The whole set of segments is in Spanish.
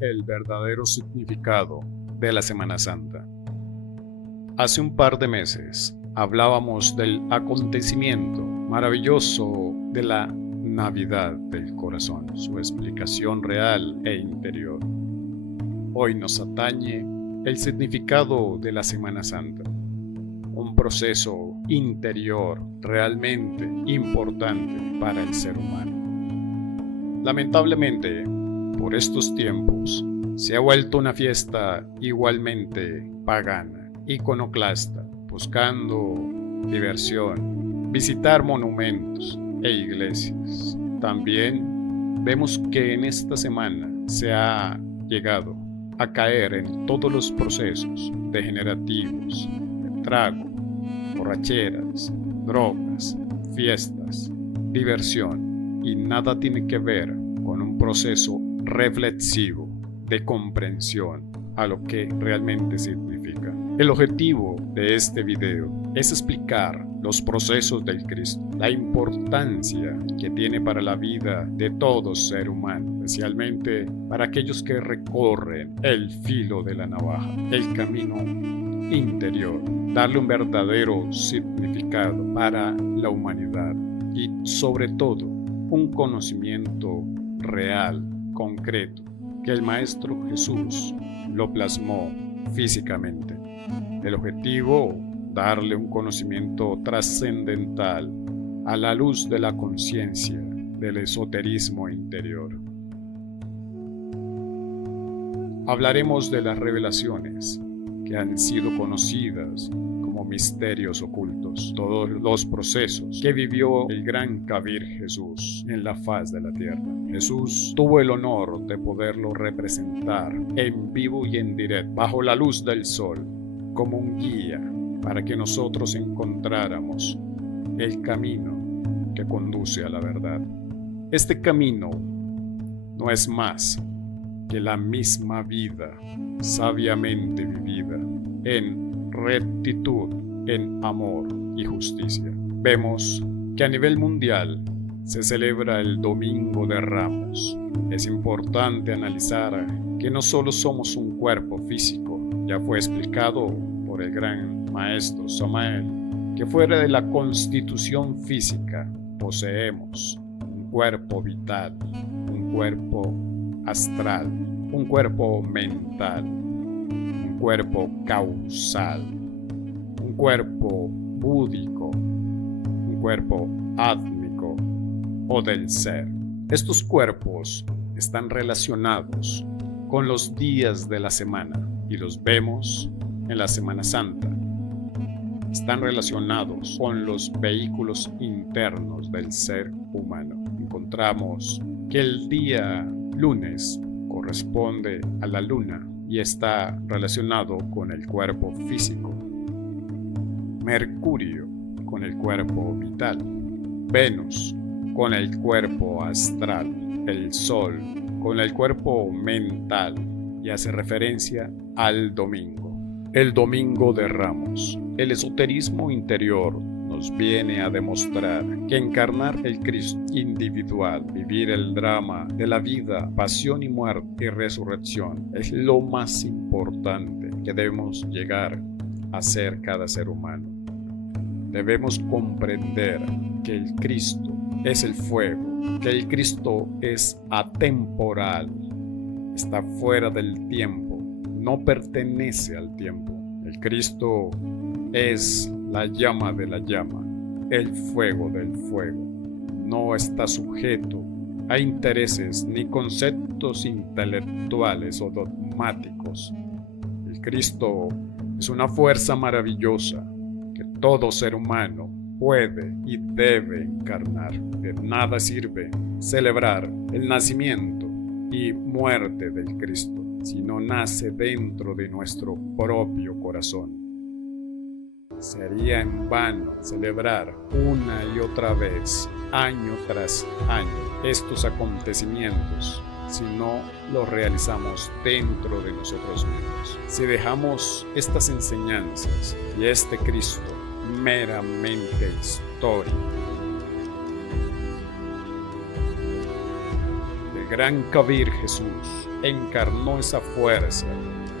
el verdadero significado de la Semana Santa. Hace un par de meses hablábamos del acontecimiento maravilloso de la Navidad del corazón, su explicación real e interior. Hoy nos atañe el significado de la Semana Santa, un proceso interior realmente importante para el ser humano. Lamentablemente, por estos tiempos, se ha vuelto una fiesta igualmente pagana, iconoclasta, buscando diversión, visitar monumentos e iglesias. También vemos que en esta semana se ha llegado a caer en todos los procesos degenerativos, de trago, borracheras, drogas, fiestas, diversión, y nada tiene que ver con un proceso reflexivo de comprensión a lo que realmente significa. El objetivo de este video es explicar los procesos del Cristo, la importancia que tiene para la vida de todo ser humano, especialmente para aquellos que recorren el filo de la navaja, el camino interior, darle un verdadero significado para la humanidad y sobre todo un conocimiento real, concreto, que el Maestro Jesús lo plasmó físicamente. El objetivo, darle un conocimiento trascendental a la luz de la conciencia del esoterismo interior. Hablaremos de las revelaciones que han sido conocidas como misterios ocultos, todos los procesos que vivió el gran Kabir Jesús en la faz de la tierra. Jesús tuvo el honor de poderlo representar en vivo y en directo, bajo la luz del sol, como un guía para que nosotros encontráramos el camino que conduce a la verdad. Este camino no es más que la misma vida sabiamente vivida en rectitud, en amor y justicia. Vemos que a nivel mundial se celebra el Domingo de Ramos. Es importante analizar que no solo somos un cuerpo físico, ya fue explicado por el gran maestro Samael, que fuera de la constitución física poseemos un cuerpo vital, un cuerpo astral, un cuerpo mental, un cuerpo causal, un cuerpo búdico, un cuerpo átmico o del ser. Estos cuerpos están relacionados con los días de la semana y los vemos en la Semana Santa. Están relacionados con los vehículos internos del ser humano. Encontramos que el día lunes corresponde a la luna y está relacionado con el cuerpo físico. Mercurio con el cuerpo vital. Venus con el cuerpo astral. El Sol con el cuerpo mental y hace referencia al domingo. El Domingo de Ramos. El esoterismo interior nos viene a demostrar que encarnar el Cristo individual, vivir el drama de la vida, pasión y muerte y resurrección, es lo más importante que debemos llegar a ser cada ser humano. Debemos comprender que el Cristo es el fuego, que el Cristo es atemporal, está fuera del tiempo, no pertenece al tiempo. El Cristo es la llama de la llama, el fuego del fuego. No está sujeto a intereses ni conceptos intelectuales o dogmáticos. El Cristo es una fuerza maravillosa que todo ser humano puede y debe encarnar. De nada sirve celebrar el nacimiento y muerte del Cristo si no nace dentro de nuestro propio corazón. Sería en vano celebrar una y otra vez, año tras año, estos acontecimientos si no los realizamos dentro de nosotros mismos. Si dejamos estas enseñanzas y este Cristo meramente histórico, gran Kabir Jesús encarnó esa fuerza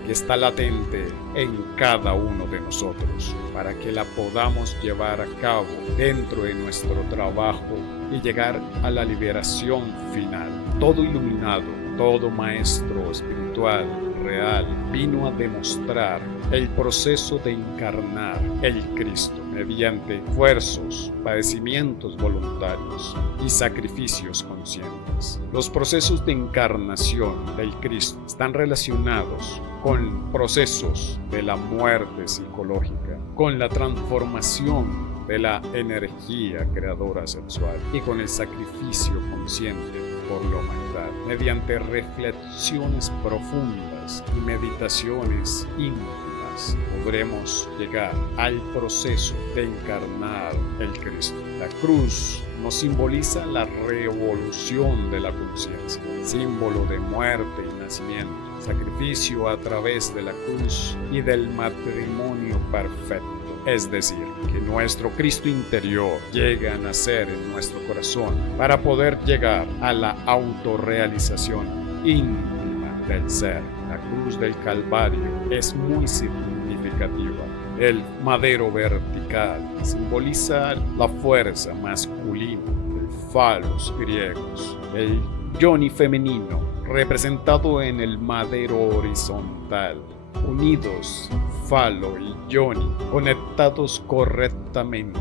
que está latente en cada uno de nosotros para que la podamos llevar a cabo dentro de nuestro trabajo y llegar a la liberación final. Todo iluminado, todo maestro espiritual real vino a demostrar el proceso de encarnar el Cristo mediante esfuerzos, padecimientos voluntarios y sacrificios conscientes. Los procesos de encarnación del Cristo están relacionados con procesos de la muerte psicológica, con la transformación de la energía creadora sexual y con el sacrificio consciente por la humanidad, mediante reflexiones profundas y meditaciones íntimas, podremos llegar al proceso de encarnar el Cristo. La cruz nos simboliza la revolución de la conciencia, símbolo de muerte y nacimiento, sacrificio a través de la cruz y del matrimonio perfecto. Es decir, que nuestro Cristo interior llega a nacer en nuestro corazón para poder llegar a la autorrealización íntima del ser. La cruz del Calvario es muy significativa. El madero vertical simboliza la fuerza masculina, el falos griegos, el yoni femenino, representado en el madero horizontal. Unidos, falo y yoni, conectados correctamente,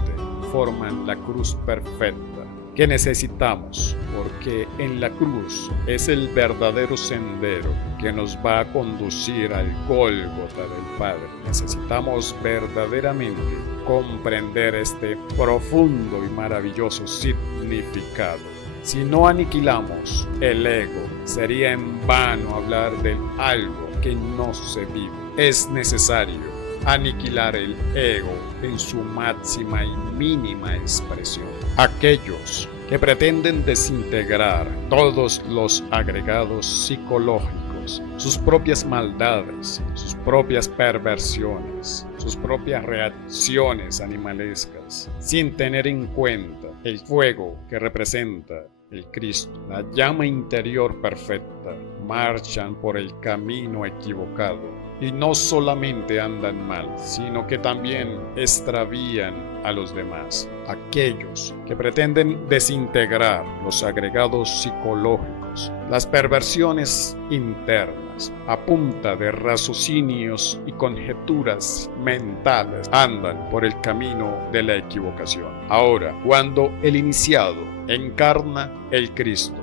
forman la cruz perfecta que necesitamos, porque en la cruz es el verdadero sendero que nos va a conducir al Gólgota del Padre. Necesitamos verdaderamente comprender este profundo y maravilloso significado. Si no aniquilamos el ego, sería en vano hablar de algo que no se vive. Es necesario aniquilar el ego en su máxima y mínima expresión. Aquellos que pretenden desintegrar todos los agregados psicológicos, sus propias maldades, sus propias perversiones, sus propias reacciones animalescas, sin tener en cuenta el fuego que representa el Cristo, la llama interior perfecta, marchan por el camino equivocado y no solamente andan mal, sino que también extravían a los demás. Aquellos que pretenden desintegrar los agregados psicológicos, las perversiones internas, a punta de raciocinios y conjeturas mentales, andan por el camino de la equivocación. Ahora, cuando el iniciado encarna el Cristo,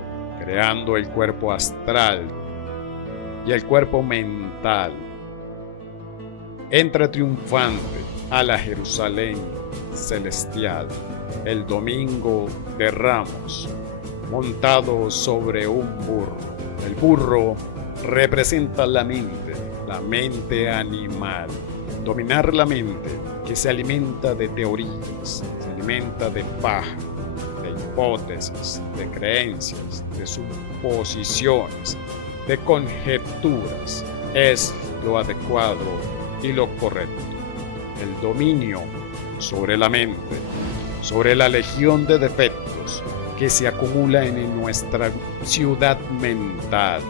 creando el cuerpo astral y el cuerpo mental, entra triunfante a la Jerusalén celestial el domingo de Ramos, montado sobre un burro. El burro representa la mente animal. Dominar la mente que se alimenta de teorías, se alimenta de paja, de hipótesis, de creencias, de suposiciones, de conjeturas, es lo adecuado y lo correcto. El dominio sobre la mente, sobre la legión de defectos que se acumula en nuestra ciudad mental,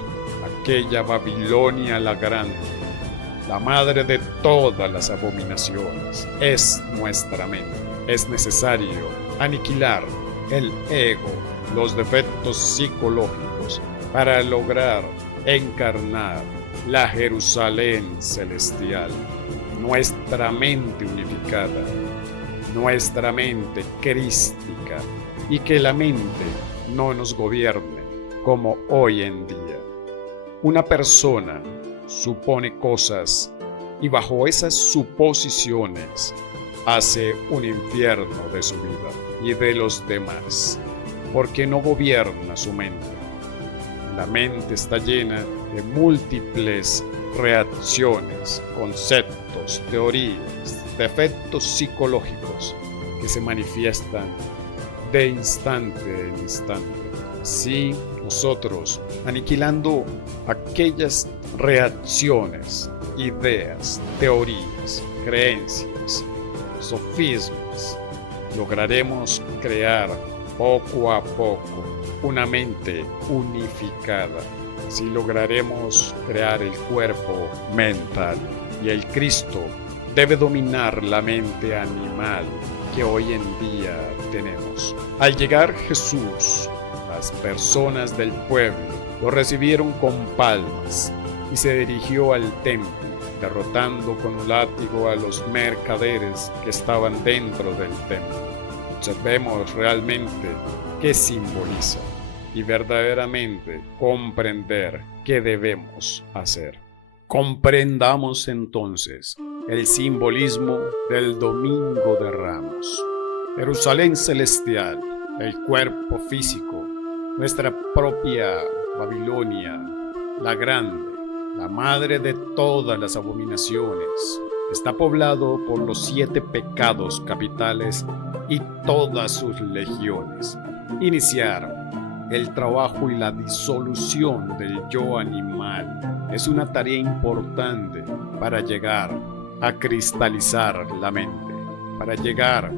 aquella Babilonia la grande, la madre de todas las abominaciones, es nuestra mente. Es necesario aniquilar el ego, los defectos psicológicos, para lograr encarnar la Jerusalén celestial, nuestra mente unificada, nuestra mente crística, y que la mente no nos gobierne como hoy en día. Una persona supone cosas y bajo esas suposiciones hace un infierno de su vida y de los demás, porque no gobierna su mente. La mente está llena de múltiples reacciones, conceptos, teorías, defectos psicológicos que se manifiestan de instante en instante. Así, nosotros, aniquilando aquellas reacciones, ideas, teorías, creencias, sofismas, lograremos crear poco a poco, una mente unificada. Así lograremos crear el cuerpo mental y el Cristo debe dominar la mente animal que hoy en día tenemos. Al llegar Jesús, las personas del pueblo lo recibieron con palmas y se dirigió al templo, derrotando con un látigo a los mercaderes que estaban dentro del templo. Observemos realmente qué simboliza y verdaderamente comprender qué debemos hacer. Comprendamos entonces el simbolismo del Domingo de Ramos. Jerusalén celestial, el cuerpo físico, nuestra propia Babilonia, la grande, la madre de todas las abominaciones, está poblado por los 7 pecados capitales y todas sus legiones. Iniciaron el trabajo y la disolución del yo animal es una tarea importante para llegar a cristalizar la mente, para llegar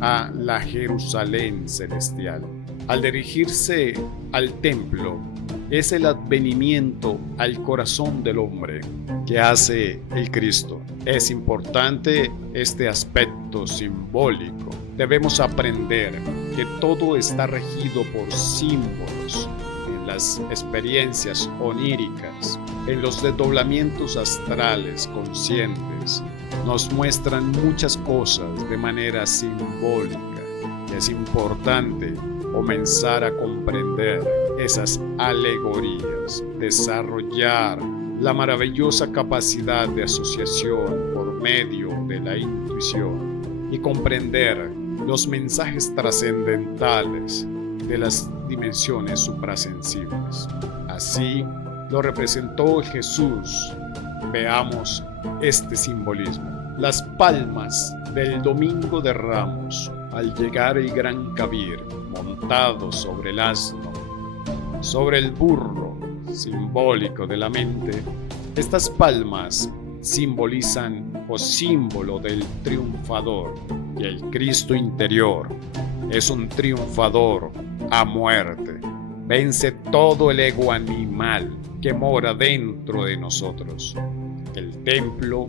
a la Jerusalén celestial. Al dirigirse al templo, es el advenimiento al corazón del hombre que hace el Cristo. Es importante este aspecto simbólico. Debemos aprender que todo está regido por símbolos en las experiencias oníricas, en los desdoblamientos astrales conscientes. Nos muestran muchas cosas de manera simbólica. Es importante comenzar a comprender esas alegorías, desarrollar la maravillosa capacidad de asociación por medio de la intuición y comprender los mensajes trascendentales de las dimensiones suprasensibles. Así lo representó Jesús. Veamos este simbolismo. Las palmas del Domingo de Ramos, al llegar el gran Kabir montado sobre el asno, sobre el burro simbólico de la mente, estas palmas simbolizan o símbolo del triunfador, y el Cristo interior es un triunfador a muerte. Vence todo el ego animal que mora dentro de nosotros. El templo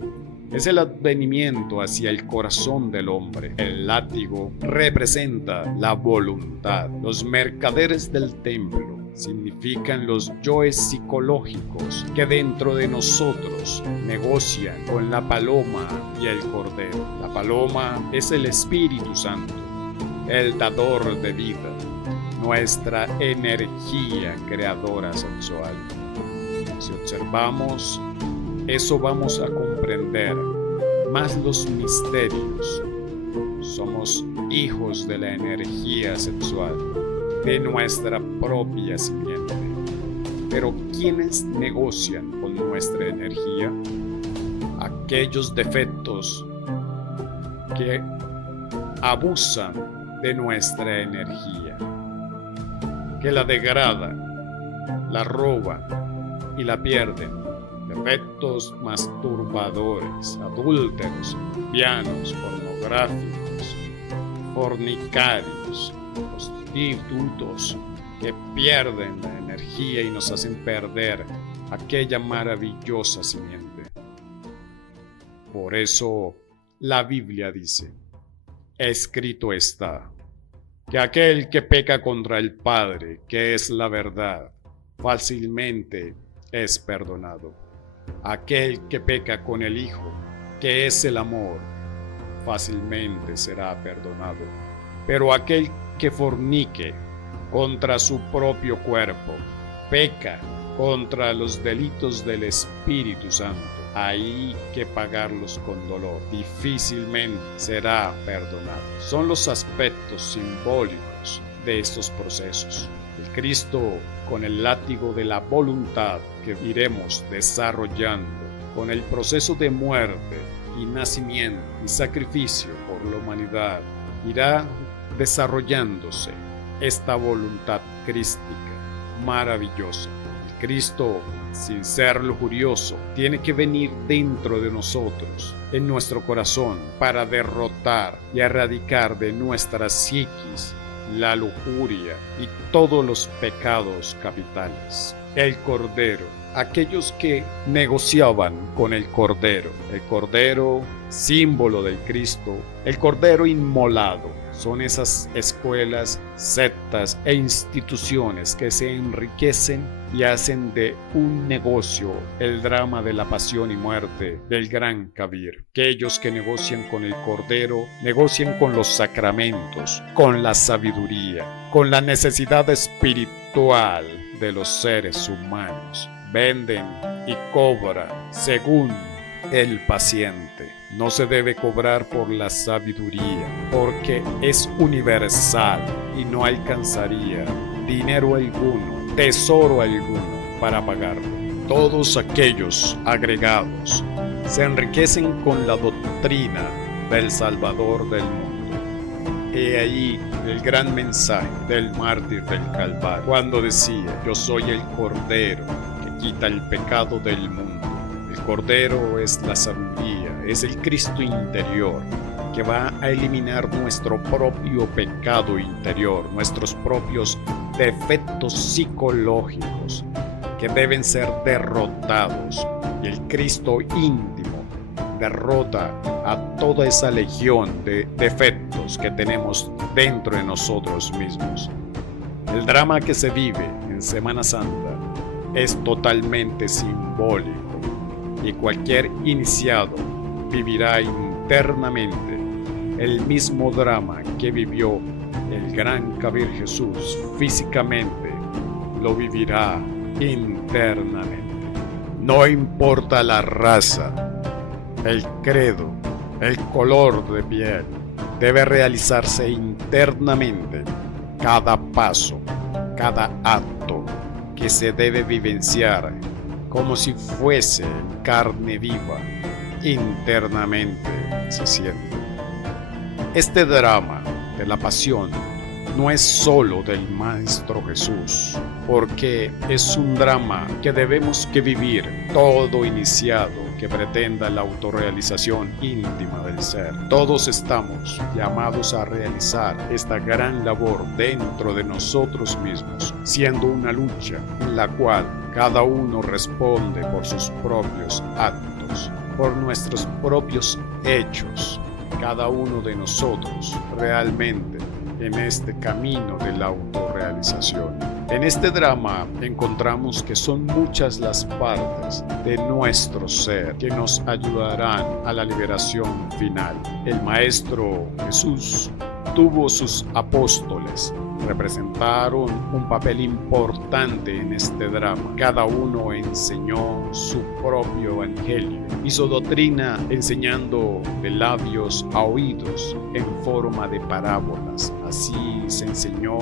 es el advenimiento hacia el corazón del hombre. El látigo representa la voluntad. Los mercaderes del templo significan los yoes psicológicos que dentro de nosotros negocian con la paloma y el cordero. La paloma es el Espíritu Santo, el dador de vida, nuestra energía creadora sexual. Si observamos eso, vamos a comprender más los misterios. Somos hijos de la energía sexual, de nuestra propia simiente. Pero ¿quiénes negocian con nuestra energía? Aquellos defectos que abusan de nuestra energía, que la degradan, la roban y la pierden. Defectos masturbadores, adúlteros, pianos, pornográficos, fornicarios, prostitutos que pierden la energía y nos hacen perder aquella maravillosa simiente. Por eso la Biblia dice: escrito está, que aquel que peca contra el Padre, que es la verdad, fácilmente es perdonado. Aquel que peca con el Hijo, que es el amor, fácilmente será perdonado. Pero aquel que fornique contra su propio cuerpo, peca contra los delitos del Espíritu Santo, hay que pagarlos con dolor, difícilmente será perdonado. Son los aspectos simbólicos de estos procesos. El Cristo, con el látigo de la voluntad que iremos desarrollando, con el proceso de muerte y nacimiento y sacrificio por la humanidad, irá desarrollándose esta voluntad crística maravillosa. El Cristo, sin ser lujurioso, tiene que venir dentro de nosotros, en nuestro corazón, para derrotar y erradicar de nuestra psiquis la lujuria y todos los pecados capitales. El Cordero, aquellos que negociaban con el Cordero símbolo del Cristo, el Cordero inmolado. Son esas escuelas, sectas e instituciones que se enriquecen y hacen de un negocio el drama de la pasión y muerte del gran Kabir. Aquellos que negocian con el Cordero, negocian con los sacramentos, con la sabiduría, con la necesidad espiritual de los seres humanos. Venden y cobran según el paciente. No se debe cobrar por la sabiduría, porque es universal y no alcanzaría dinero alguno, tesoro alguno para pagarlo. Todos aquellos agregados se enriquecen con la doctrina del Salvador del mundo. He ahí el gran mensaje del mártir del Calvario, cuando decía: yo soy el Cordero que quita el pecado del mundo. El Cordero es la sabiduría, es el Cristo interior que va a eliminar nuestro propio pecado interior, nuestros propios defectos psicológicos que deben ser derrotados. Y el Cristo íntimo derrota a toda esa legión de defectos que tenemos dentro de nosotros mismos. El drama que se vive en Semana Santa es totalmente simbólico. Y cualquier iniciado vivirá internamente el mismo drama que vivió el gran Kabir Jesús físicamente, lo vivirá internamente. No importa la raza, el credo, el color de piel, debe realizarse internamente cada paso, cada acto que se debe vivenciar como si fuese carne viva, internamente se siente. Este drama de la pasión no es solo del Maestro Jesús, porque es un drama que debemos que vivir todo iniciado que pretenda la autorrealización íntima del ser. Todos estamos llamados a realizar esta gran labor dentro de nosotros mismos, siendo una lucha en la cual cada uno responde por sus propios actos, por nuestros propios hechos. Cada uno de nosotros realmente en este camino de la autorrealización. En este drama encontramos que son muchas las partes de nuestro ser que nos ayudarán a la liberación final. El Maestro Jesús tuvo sus apóstoles, representaron un papel importante en este drama. Cada uno enseñó su propio evangelio, hizo doctrina enseñando de labios a oídos en forma de parábolas. Así se enseñó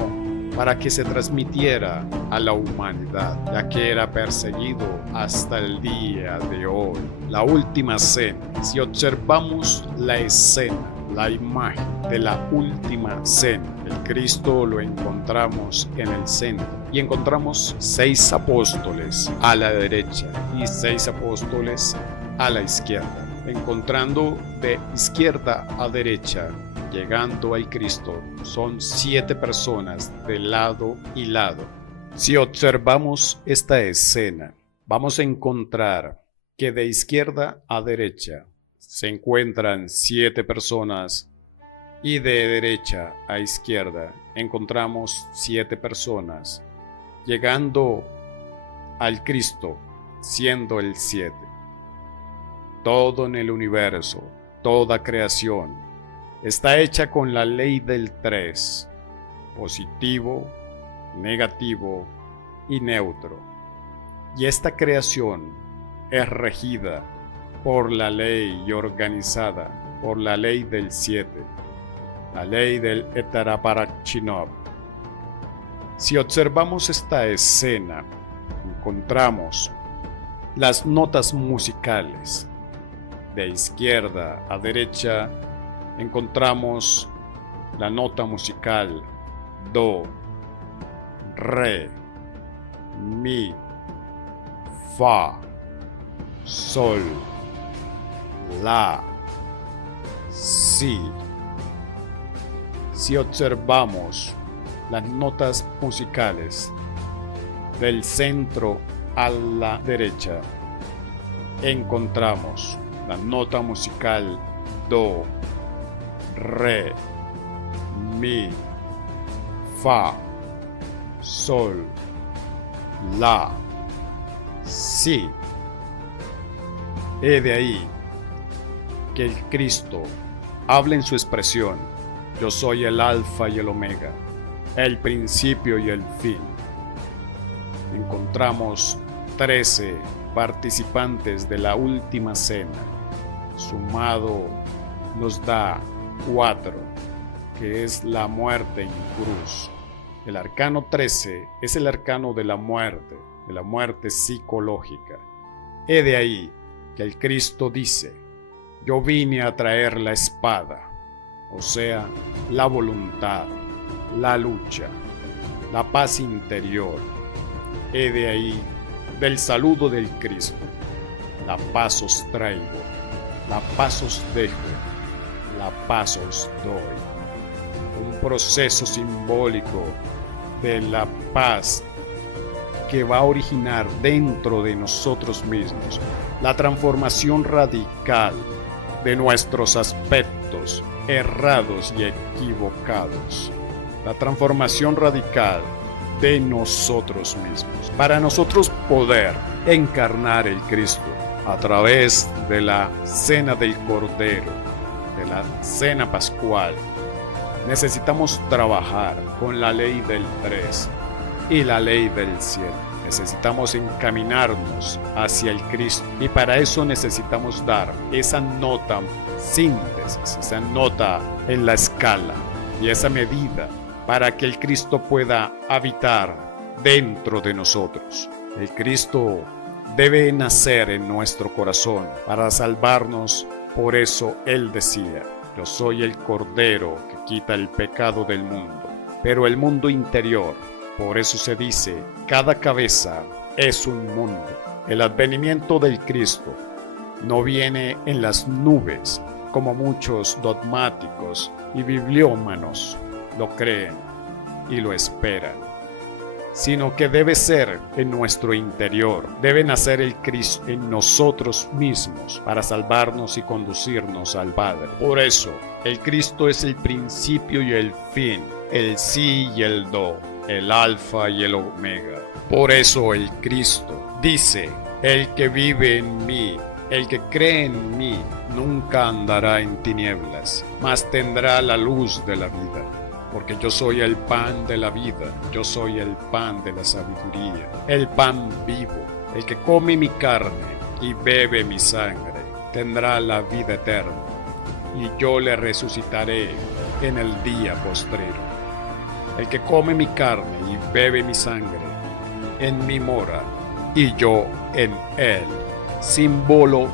para que se transmitiera a la humanidad, ya que era perseguido hasta el día de hoy. La última cena, si observamos la escena, la imagen de la última cena, el Cristo lo encontramos en el centro y encontramos 6 apóstoles a la derecha y 6 apóstoles a la izquierda, encontrando de izquierda a derecha. Llegando al Cristo, son 7 personas de lado y lado. Si observamos esta escena, vamos a encontrar que de izquierda a derecha se encuentran 7 personas y de derecha a izquierda encontramos 7 personas, llegando al Cristo siendo el 7. Todo en el universo, toda creación, está hecha con la ley del 3, positivo, negativo y neutro. Y esta creación es regida por la ley y organizada por la ley del 7, la ley del Etaraparachinov. Si observamos esta escena, encontramos las notas musicales. De izquierda a derecha encontramos la nota musical Do, Re, Mi, Fa, Sol, La, Si. Si observamos las notas musicales del centro a la derecha, encontramos la nota musical Do, Re, Mi, Fa, Sol, La, Si. He de ahí que el Cristo habla en su expresión: yo soy el Alfa y el Omega, el principio y el fin. Encontramos 13 participantes de la última cena. Sumado nos da 4, que es la muerte en cruz. El arcano 13 es el arcano de la muerte psicológica. He de ahí que el Cristo dice: yo vine a traer la espada, o sea, la voluntad, la lucha, la paz interior. He de ahí del saludo del Cristo: la paz os traigo, la paz os dejo, la paz os doy. Un proceso simbólico de la paz que va a originar dentro de nosotros mismos la transformación radical de nuestros aspectos errados y equivocados. La transformación radical de nosotros mismos, para nosotros poder encarnar el Cristo a través de la cena del Cordero, de la cena pascual. Necesitamos trabajar con la ley del 3 y la ley del 7. Necesitamos encaminarnos hacia el Cristo, y para eso necesitamos dar esa nota síntesis, esa nota en la escala y esa medida para que el Cristo pueda habitar dentro de nosotros. El Cristo debe nacer en nuestro corazón para salvarnos. Por eso Él decía: yo soy el Cordero que quita el pecado del mundo. Pero el mundo interior, por eso se dice, cada cabeza es un mundo. El advenimiento del Cristo no viene en las nubes, como muchos dogmáticos y bibliómanos lo creen y lo esperan, sino que debe ser en nuestro interior. Debe nacer el Cristo en nosotros mismos para salvarnos y conducirnos al Padre. Por eso, el Cristo es el principio y el fin, el sí y el do, el alfa y el omega. Por eso el Cristo dice: el que vive en mí, el que cree en mí, nunca andará en tinieblas, mas tendrá la luz de la vida. Porque yo soy el pan de la vida, yo soy el pan de la sabiduría, el pan vivo. El que come mi carne y bebe mi sangre tendrá la vida eterna, y yo le resucitaré en el día postrero. El que come mi carne y bebe mi sangre, en mí mora, y yo en él. Símbolo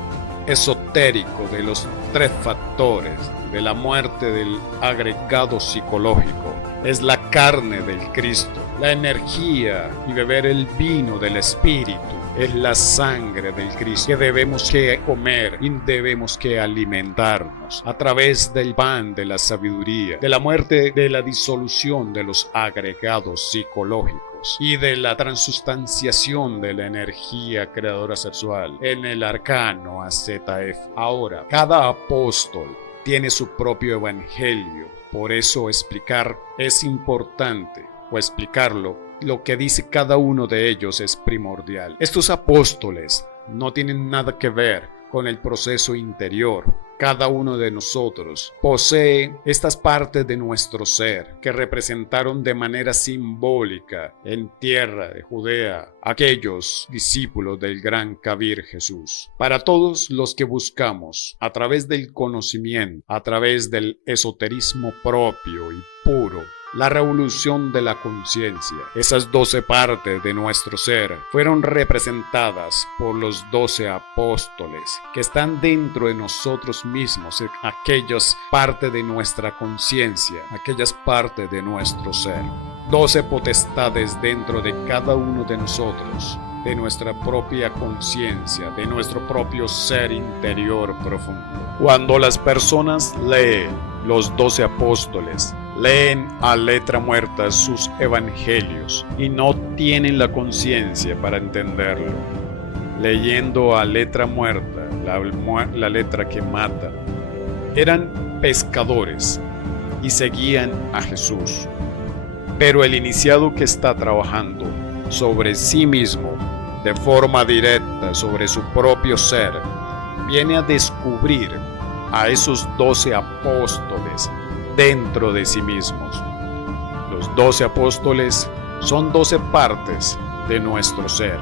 esotérico de los 3 factores de la muerte del agregado psicológico. Es la carne del Cristo, la energía y beber el vino del Espíritu. Es la sangre del Cristo que debemos que comer y debemos que alimentarnos a través del pan de la sabiduría, de la muerte, de la disolución de los agregados psicológicos y de la transustanciación de la energía creadora sexual en el arcano AZF. Ahora, cada apóstol tiene su propio evangelio, por eso explicar es importante, o explicarlo. Lo que dice cada uno de ellos es primordial. Estos apóstoles no tienen nada que ver con el proceso interior. Cada uno de nosotros posee estas partes de nuestro ser que representaron de manera simbólica en tierra de Judea aquellos discípulos del gran Kabir Jesús. Para todos los que buscamos a través del conocimiento, a través del esoterismo propio y puro, la revolución de la conciencia, esas 12 partes de nuestro ser fueron representadas por los 12 apóstoles que están dentro de nosotros mismos, aquellas partes de nuestra conciencia, aquellas partes de nuestro ser. 12 potestades dentro de cada uno de nosotros, de nuestra propia conciencia, de nuestro propio ser interior profundo. Cuando las personas leen los 12 apóstoles, leen a letra muerta sus evangelios y no tienen la conciencia para entenderlo. Leyendo a letra muerta, la letra que mata. Eran pescadores y seguían a Jesús. Pero el iniciado que está trabajando sobre sí mismo, de forma directa sobre su propio ser, viene a descubrir a esos 12 apóstoles dentro de sí mismos. Los 12 apóstoles son 12 partes de nuestro ser.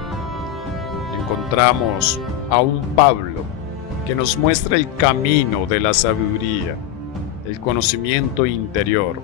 Encontramos a un Pablo que nos muestra el camino de la sabiduría, el conocimiento interior.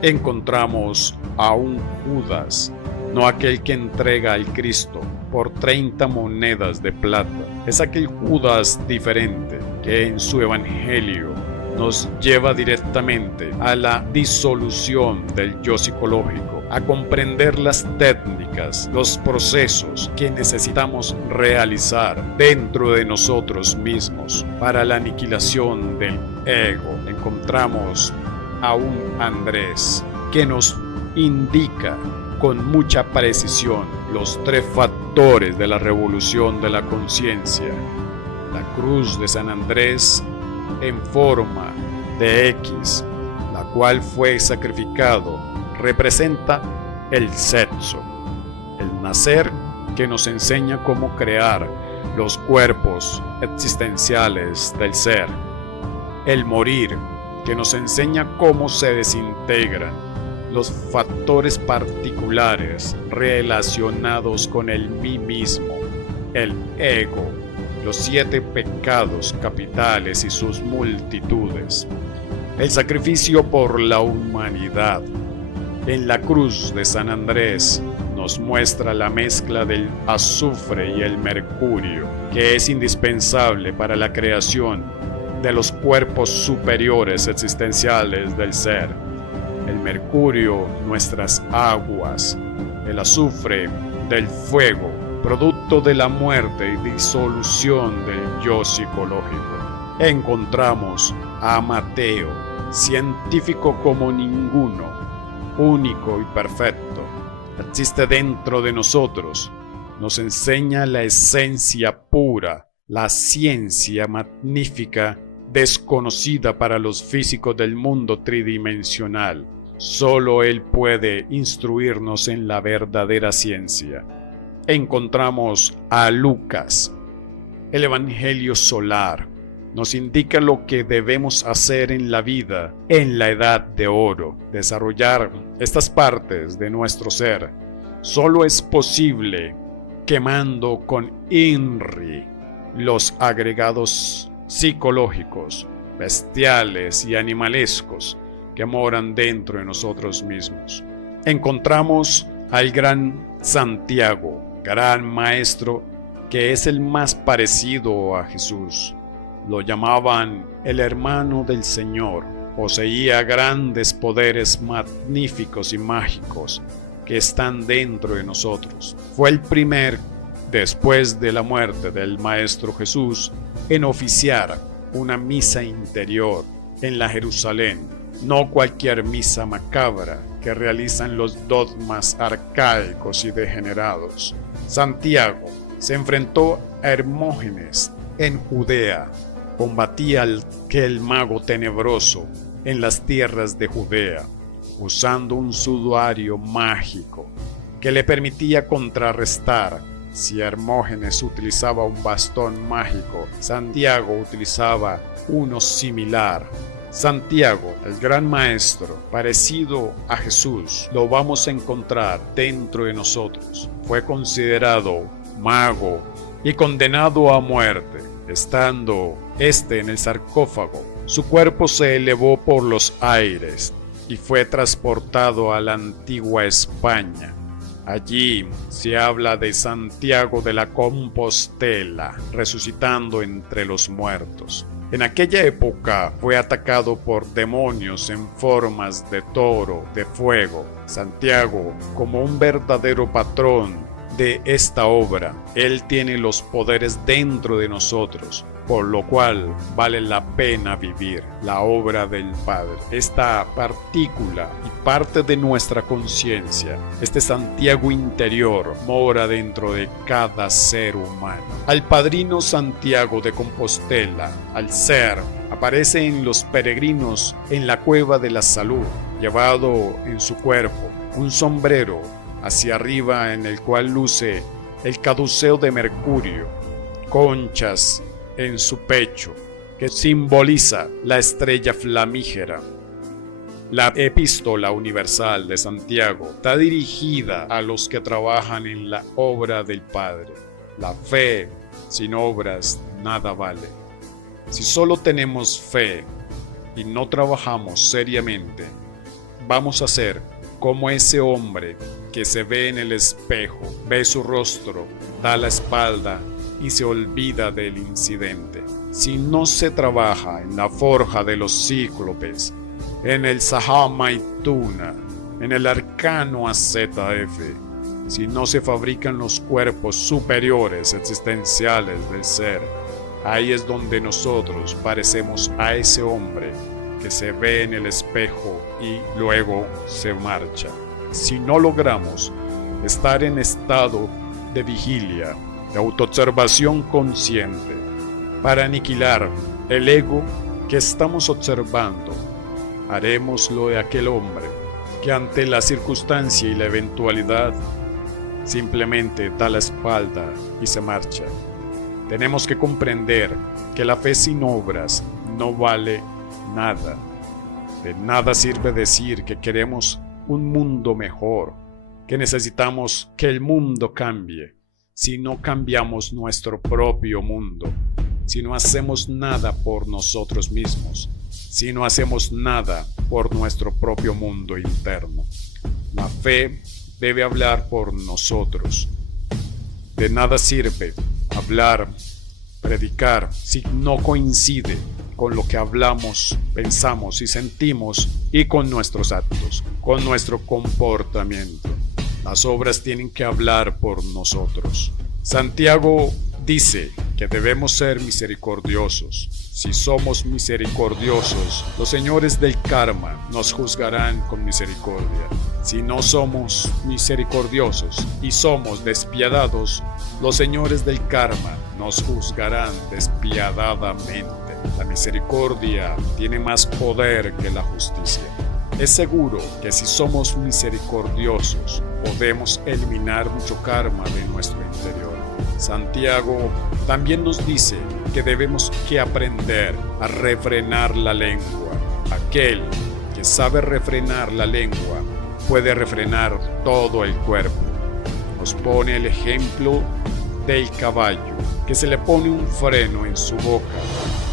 Encontramos a un Judas, no aquel que entrega al Cristo por 30 monedas de plata. Es aquel Judas diferente que en su evangelio nos lleva directamente a la disolución del yo psicológico, a comprender las técnicas, los procesos que necesitamos realizar dentro de nosotros mismos para la aniquilación del ego. Encontramos a un Andrés que nos indica con mucha precisión los 3 factores de la revolución de la conciencia. La cruz de San Andrés en forma de X, la cual fue sacrificado, representa el sexo, el nacer que nos enseña cómo crear los cuerpos existenciales del ser, el morir que nos enseña cómo se desintegran los factores particulares relacionados con el mí mismo, el ego, los 7 pecados capitales y sus multitudes, el sacrificio por la humanidad. En la cruz de San Andrés nos muestra la mezcla del azufre y el mercurio, que es indispensable para la creación de los cuerpos superiores existenciales del ser. El mercurio, nuestras aguas, el azufre del fuego, producto de la muerte y disolución del yo psicológico. Encontramos a Mateo, científico como ninguno, único y perfecto, existe dentro de nosotros, nos enseña la esencia pura, la ciencia magnífica, desconocida para los físicos del mundo tridimensional. Solo Él puede instruirnos en la verdadera ciencia. Encontramos a Lucas. El Evangelio solar nos indica lo que debemos hacer en la vida en la edad de oro. Desarrollar estas partes de nuestro ser solo es posible quemando con INRI los agregados psicológicos, bestiales y animalescos que moran dentro de nosotros mismos. Encontramos al gran Santiago, gran maestro, que es el más parecido a Jesús. Lo llamaban el hermano del Señor. Poseía grandes poderes magníficos y mágicos que están dentro de nosotros. Fue el primer, después de la muerte del Maestro Jesús, en oficiar una misa interior en la Jerusalén, no cualquier misa macabra que realizan los dogmas arcaicos y degenerados. Santiago se enfrentó a Hermógenes en Judea, combatía al mago tenebroso en las tierras de Judea, usando un sudario mágico que le permitía contrarrestar. Si Hermógenes utilizaba un bastón mágico, Santiago utilizaba uno similar. Santiago, el gran maestro, parecido a Jesús, lo vamos a encontrar dentro de nosotros. Fue considerado mago y condenado a muerte. Estando en el sarcófago, su cuerpo se elevó por los aires y fue transportado a la antigua España. Allí se habla de Santiago de la Compostela, resucitando entre los muertos. En aquella época fue atacado por demonios en formas de toro, de fuego. Santiago, como un verdadero patrón de esta obra. Él tiene los poderes dentro de nosotros, por lo cual vale la pena vivir la obra del Padre. Esta partícula y parte de nuestra conciencia, este Santiago interior, mora dentro de cada ser humano. Al padrino Santiago de Compostela, al ser, aparece en los peregrinos en la cueva de la salud, llevado en su cuerpo un sombrero hacia arriba en el cual luce el caduceo de Mercurio, conchas en su pecho, que simboliza la estrella flamígera. La epístola universal de Santiago está dirigida a los que trabajan en la obra del Padre. La fe sin obras nada vale. Si solo tenemos fe y no trabajamos seriamente, vamos a ser como ese hombre que se ve en el espejo, ve su rostro, da la espalda y se olvida del incidente. Si no se trabaja en la forja de los cíclopes, en el Sahamaituna, en el arcano AZF, si no se fabrican los cuerpos superiores existenciales del ser, ahí es donde nosotros parecemos a ese hombre que se ve en el espejo y luego se marcha. Si no logramos estar en estado de vigilia, de autoobservación consciente, para aniquilar el ego que estamos observando, haremos lo de aquel hombre que ante la circunstancia y la eventualidad simplemente da la espalda y se marcha. Tenemos que comprender que la fe sin obras no vale nada. De nada sirve decir que queremos un mundo mejor, que necesitamos que el mundo cambie, si no cambiamos nuestro propio mundo, si no hacemos nada por nosotros mismos, si no hacemos nada por nuestro propio mundo interno. La fe debe hablar por nosotros. De nada sirve hablar, predicar, si no coincide con lo que hablamos, pensamos y sentimos y con nuestros actos, con nuestro comportamiento. Las obras tienen que hablar por nosotros. Santiago dice que debemos ser misericordiosos. Si somos misericordiosos, los señores del karma nos juzgarán con misericordia. Si no somos misericordiosos y somos despiadados, los señores del karma nos juzgarán despiadadamente. La misericordia tiene más poder que la justicia. Es seguro que si somos misericordiosos, podemos eliminar mucho karma de nuestro interior. Santiago también nos dice que debemos que aprender a refrenar la lengua. Aquel que sabe refrenar la lengua puede refrenar todo el cuerpo. Nos pone el ejemplo del caballo, que se le pone un freno en su boca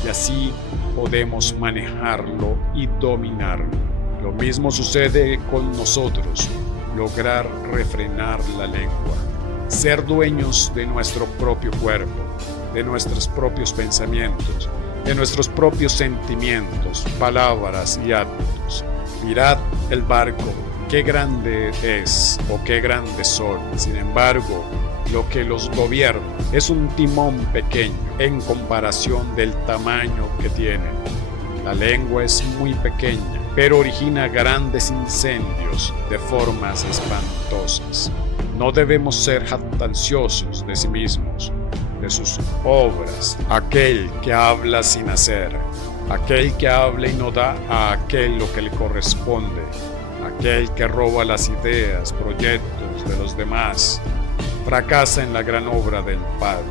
y así podemos manejarlo y dominarlo. Lo mismo sucede con nosotros, lograr refrenar la lengua, ser dueños de nuestro propio cuerpo, de nuestros propios pensamientos, de nuestros propios sentimientos, palabras y actos. Mirad el barco, qué grande es o qué grandes son. Sin embargo, lo que los gobierna es un timón pequeño en comparación del tamaño que tienen. La lengua es muy pequeña, pero origina grandes incendios de formas espantosas. No debemos ser jactanciosos de sí mismos, de sus obras. Aquel que habla sin hacer, aquel que habla y no da a aquel lo que le corresponde, aquel que roba las ideas, proyectos de los demás, fracasa en la gran obra del Padre.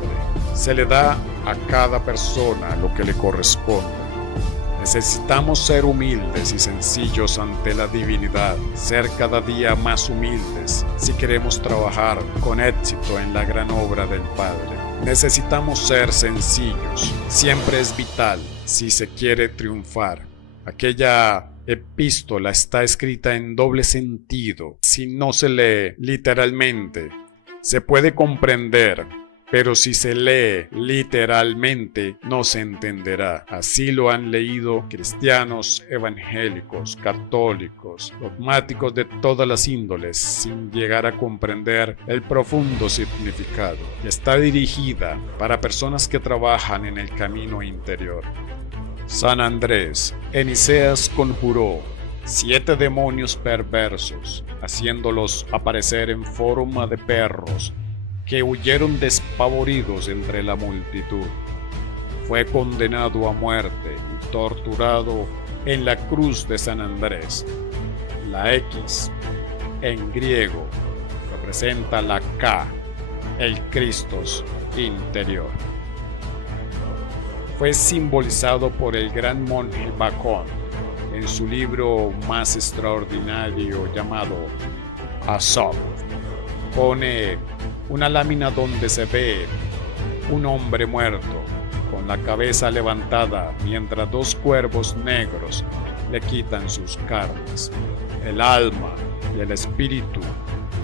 Se le da a cada persona lo que le corresponde. Necesitamos ser humildes y sencillos ante la divinidad, ser cada día más humildes si queremos trabajar con éxito en la gran obra del Padre. Necesitamos ser sencillos, siempre es vital si se quiere triunfar. Aquella epístola está escrita en doble sentido. Si no se lee literalmente, se puede comprender, pero si se lee literalmente no se entenderá. Así lo han leído cristianos, evangélicos, católicos, dogmáticos de todas las índoles, sin llegar a comprender el profundo significado. Está dirigida para personas que trabajan en el camino interior. San Andrés, Eniceas conjuró 7 demonios perversos, haciéndolos aparecer en forma de perros, que huyeron despavoridos entre la multitud. Fue condenado a muerte y torturado en la cruz de San Andrés. La X, en griego, representa la K, el Christos interior. Fue simbolizado por el gran monje Bacón en su libro más extraordinario llamado Aesop. Pone una lámina donde se ve un hombre muerto con la cabeza levantada mientras 2 cuervos negros le quitan sus carnes. El alma y el espíritu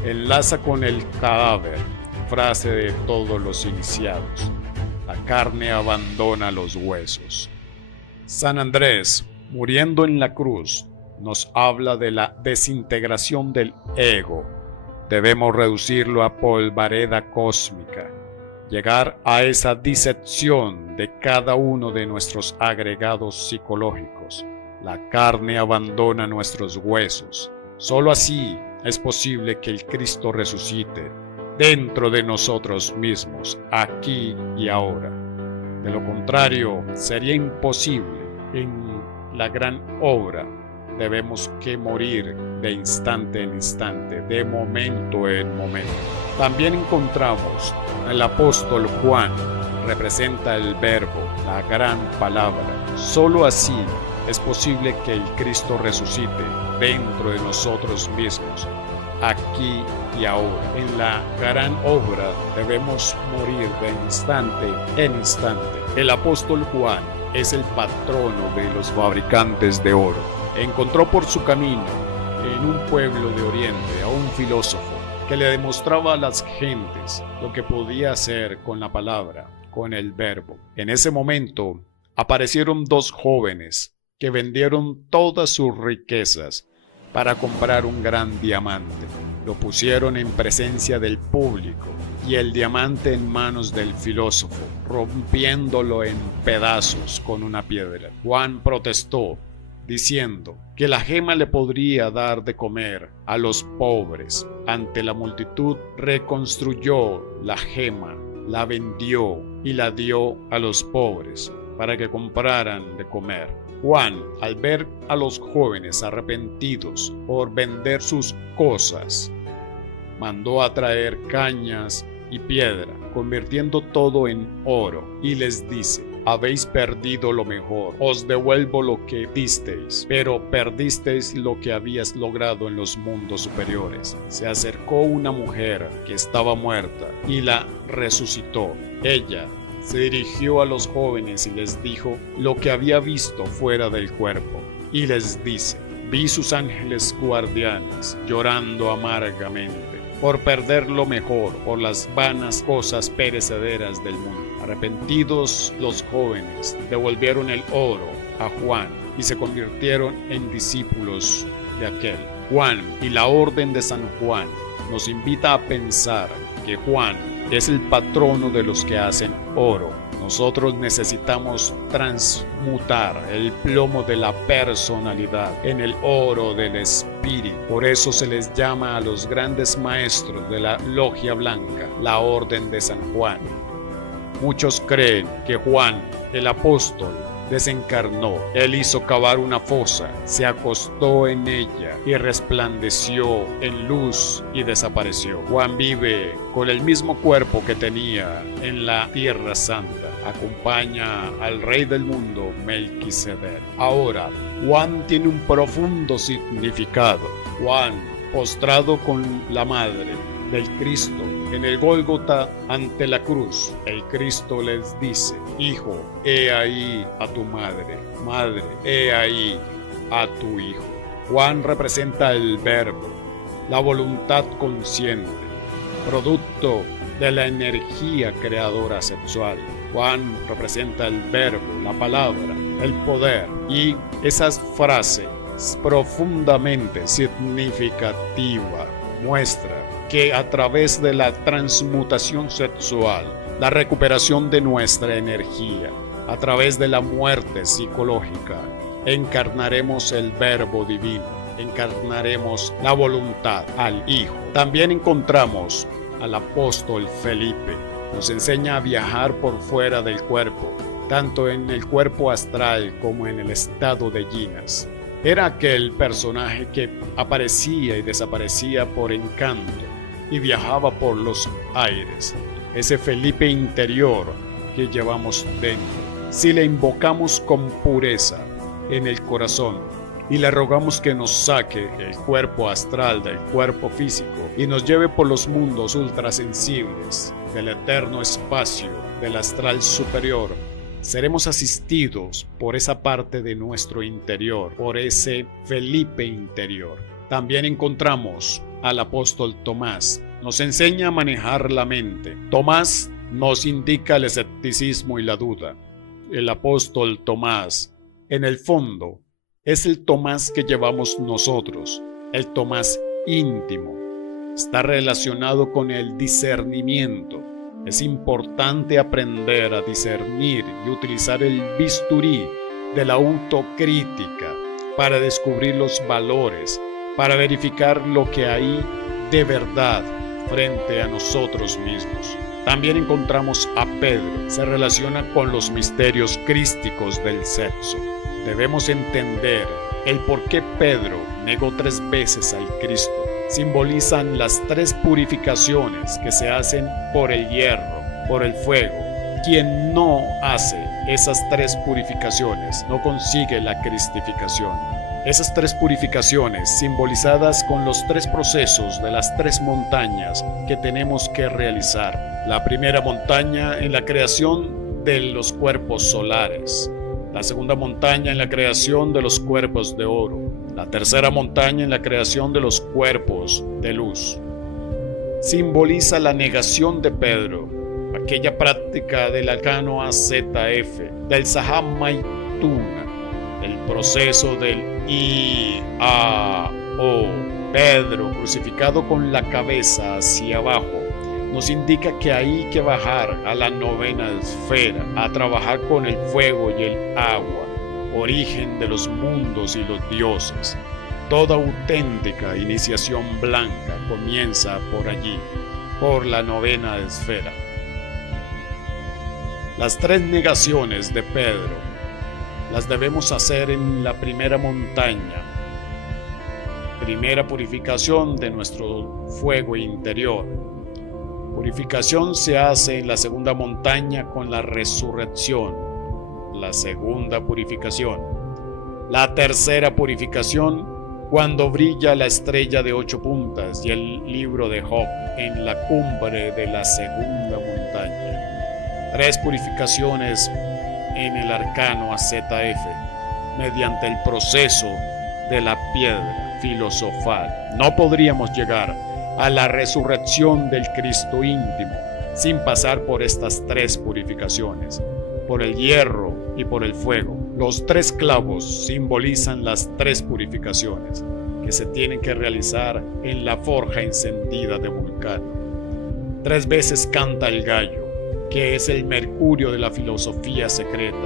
enlaza con el cadáver, frase de todos los iniciados. La carne abandona los huesos. San Andrés, muriendo en la cruz, nos habla de la desintegración del ego. Debemos reducirlo a polvareda cósmica, llegar a esa disección de cada uno de nuestros agregados psicológicos. La carne abandona nuestros huesos. Solo así es posible que el Cristo resucite dentro de nosotros mismos, aquí y ahora. De lo contrario, sería imposible. En la gran obra debemos que morir de instante en instante, de momento en momento. También encontramos al apóstol Juan, representa el verbo, la gran palabra. Solo así es posible que el Cristo resucite dentro de nosotros mismos, aquí y ahora. En la gran obra debemos morir de instante en instante. El apóstol Juan es el patrono de los fabricantes de oro. Encontró por su camino en un pueblo de Oriente a un filósofo que le demostraba a las gentes lo que podía hacer con la palabra, con el verbo. En ese momento aparecieron 2 jóvenes que vendieron todas sus riquezas para comprar un gran diamante. Lo pusieron en presencia del público y el diamante en manos del filósofo, rompiéndolo en pedazos con una piedra. Juan protestó, diciendo que la gema le podría dar de comer a los pobres. Ante la multitud reconstruyó la gema, la vendió y la dio a los pobres para que compraran de comer. Juan, al ver a los jóvenes arrepentidos por vender sus cosas, mandó a traer cañas y piedra, convirtiendo todo en oro, y les dice: habéis perdido lo mejor, os devuelvo lo que disteis, pero perdisteis lo que habías logrado en los mundos superiores. Se acercó una mujer que estaba muerta y la resucitó. Ella se dirigió a los jóvenes y les dijo lo que había visto fuera del cuerpo, y les dice: vi sus ángeles guardianes llorando amargamente por perder lo mejor, por las vanas cosas perecederas del mundo. Arrepentidos los jóvenes devolvieron el oro a Juan y se convirtieron en discípulos de aquel. Juan y la Orden de San Juan nos invita a pensar que Juan es el patrono de los que hacen oro. Nosotros necesitamos transmutar el plomo de la personalidad en el oro del espíritu. Por eso se les llama a los grandes maestros de la Logia Blanca, la Orden de San Juan. Muchos creen que Juan, el apóstol, desencarnó. Él hizo cavar una fosa, se acostó en ella y resplandeció en luz y desapareció. Juan vive con el mismo cuerpo que tenía en la Tierra Santa. Acompaña al Rey del mundo, Melquisedec. Ahora, Juan tiene un profundo significado. Juan, postrado con la madre del Cristo en el Gólgota ante la cruz, el Cristo les dice: hijo, he ahí a tu madre, madre, he ahí a tu hijo. Juan representa el verbo, la voluntad consciente, producto de la energía creadora sexual. Juan representa el verbo, la palabra, el poder, y esa frase es profundamente significativa. Muestra que a través de la transmutación sexual, la recuperación de nuestra energía, a través de la muerte psicológica, encarnaremos el verbo divino, encarnaremos la voluntad al Hijo. También encontramos al apóstol Felipe. Nos enseña a viajar por fuera del cuerpo, tanto en el cuerpo astral como en el estado de yinas. Era aquel personaje que aparecía y desaparecía por encanto y viajaba por los aires, ese Felipe interior que llevamos dentro. Si le invocamos con pureza en el corazón y le rogamos que nos saque el cuerpo astral del cuerpo físico y nos lleve por los mundos ultrasensibles del eterno espacio del astral superior, seremos asistidos por esa parte de nuestro interior, por ese Felipe interior. También encontramos al apóstol Tomás. Nos enseña a manejar la mente. Tomás nos indica el escepticismo y la duda. El apóstol Tomás, en el fondo, es el Tomás que llevamos nosotros, el Tomás íntimo. Está relacionado con el discernimiento. Es importante aprender a discernir y utilizar el bisturí de la autocrítica para descubrir los valores, para verificar lo que hay de verdad frente a nosotros mismos. También encontramos a Pedro. Se relaciona con los misterios crísticos del sexo. Debemos entender el por qué Pedro negó 3 veces al Cristo. Simbolizan las 3 purificaciones que se hacen por el hierro, por el fuego. Quien no hace esas 3 purificaciones no consigue la cristificación. Esas 3 purificaciones, simbolizadas con los 3 procesos de las 3 montañas que tenemos que realizar. La primera montaña en la creación de los cuerpos solares. La segunda montaña en la creación de los cuerpos de oro. La tercera montaña en la creación de los cuerpos de luz. Simboliza la negación de Pedro, aquella práctica del arcano AZF, del Sahamaituna, el proceso del I-A-O. Pedro, crucificado con la cabeza hacia abajo, nos indica que hay que bajar a la 9ª esfera, a trabajar con el fuego y el agua, origen de los mundos y los dioses. Toda auténtica iniciación blanca comienza por allí, por la 9ª esfera. Las 3 negaciones de Pedro las debemos hacer en la primera montaña. Primera purificación de nuestro fuego interior. Purificación se hace en la segunda montaña con la resurrección. La segunda purificación. La tercera purificación cuando brilla la estrella de 8 puntas y el libro de Job en la cumbre de la segunda montaña. 3 purificaciones en el arcano AZF mediante el proceso de la piedra filosofal. No podríamos llegar a la resurrección del Cristo íntimo sin pasar por estas 3 purificaciones, por el hierro y por el fuego. Los 3 clavos simbolizan las 3 purificaciones que se tienen que realizar en la forja encendida de Vulcano. 3 veces canta el gallo, que es el mercurio de la filosofía secreta.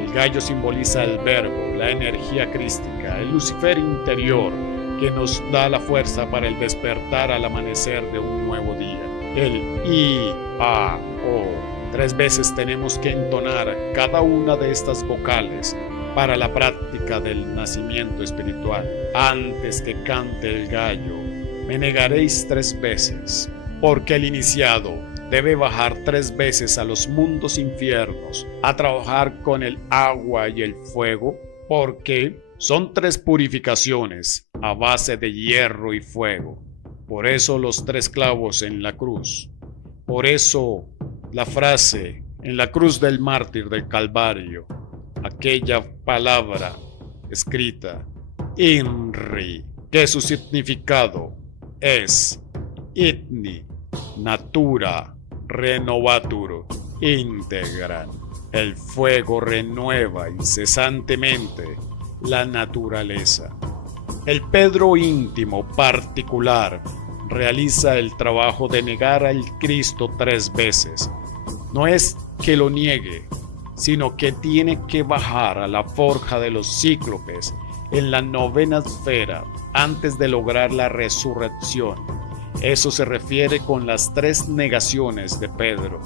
El gallo simboliza el verbo, la energía crística, el Lucifer interior que nos da la fuerza para el despertar al amanecer de un nuevo día. El I-A-O. 3 veces tenemos que entonar cada una de estas vocales para la práctica del nacimiento espiritual. Antes que cante el gallo, me negaréis 3 veces, porque el iniciado debe bajar 3 veces a los mundos infiernos a trabajar con el agua y el fuego, porque son 3 purificaciones a base de hierro y fuego. Por eso los 3 clavos en la cruz. Por eso la frase en la cruz del mártir del Calvario, aquella palabra escrita, INRI, que su significado es Itni, Natura, renovatur integran. El fuego renueva incesantemente la naturaleza. El Pedro íntimo particular realiza el trabajo de negar al Cristo 3 veces. No es que lo niegue, sino que tiene que bajar a la forja de los cíclopes en la 9ª esfera antes de lograr la resurrección. Eso se refiere con las 3 negaciones de Pedro.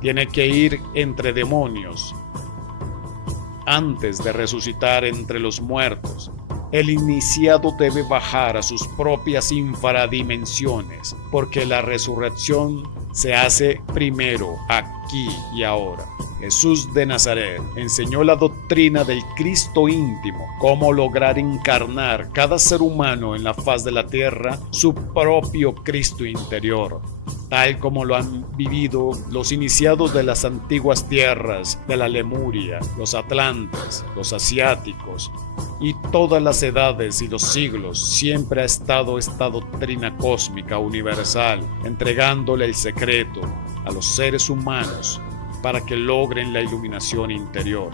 Tiene que ir entre demonios antes de resucitar entre los muertos. El iniciado debe bajar a sus propias infradimensiones, porque la resurrección se hace primero, aquí y ahora. Jesús de Nazaret enseñó la doctrina del Cristo íntimo, cómo lograr encarnar cada ser humano en la faz de la tierra su propio Cristo interior, tal como lo han vivido los iniciados de las antiguas tierras de la Lemuria, los atlantes, los asiáticos y todas las edades y los siglos. Siempre ha estado esta doctrina cósmica universal, entregándole el secreto a los seres humanos para que logren la iluminación interior.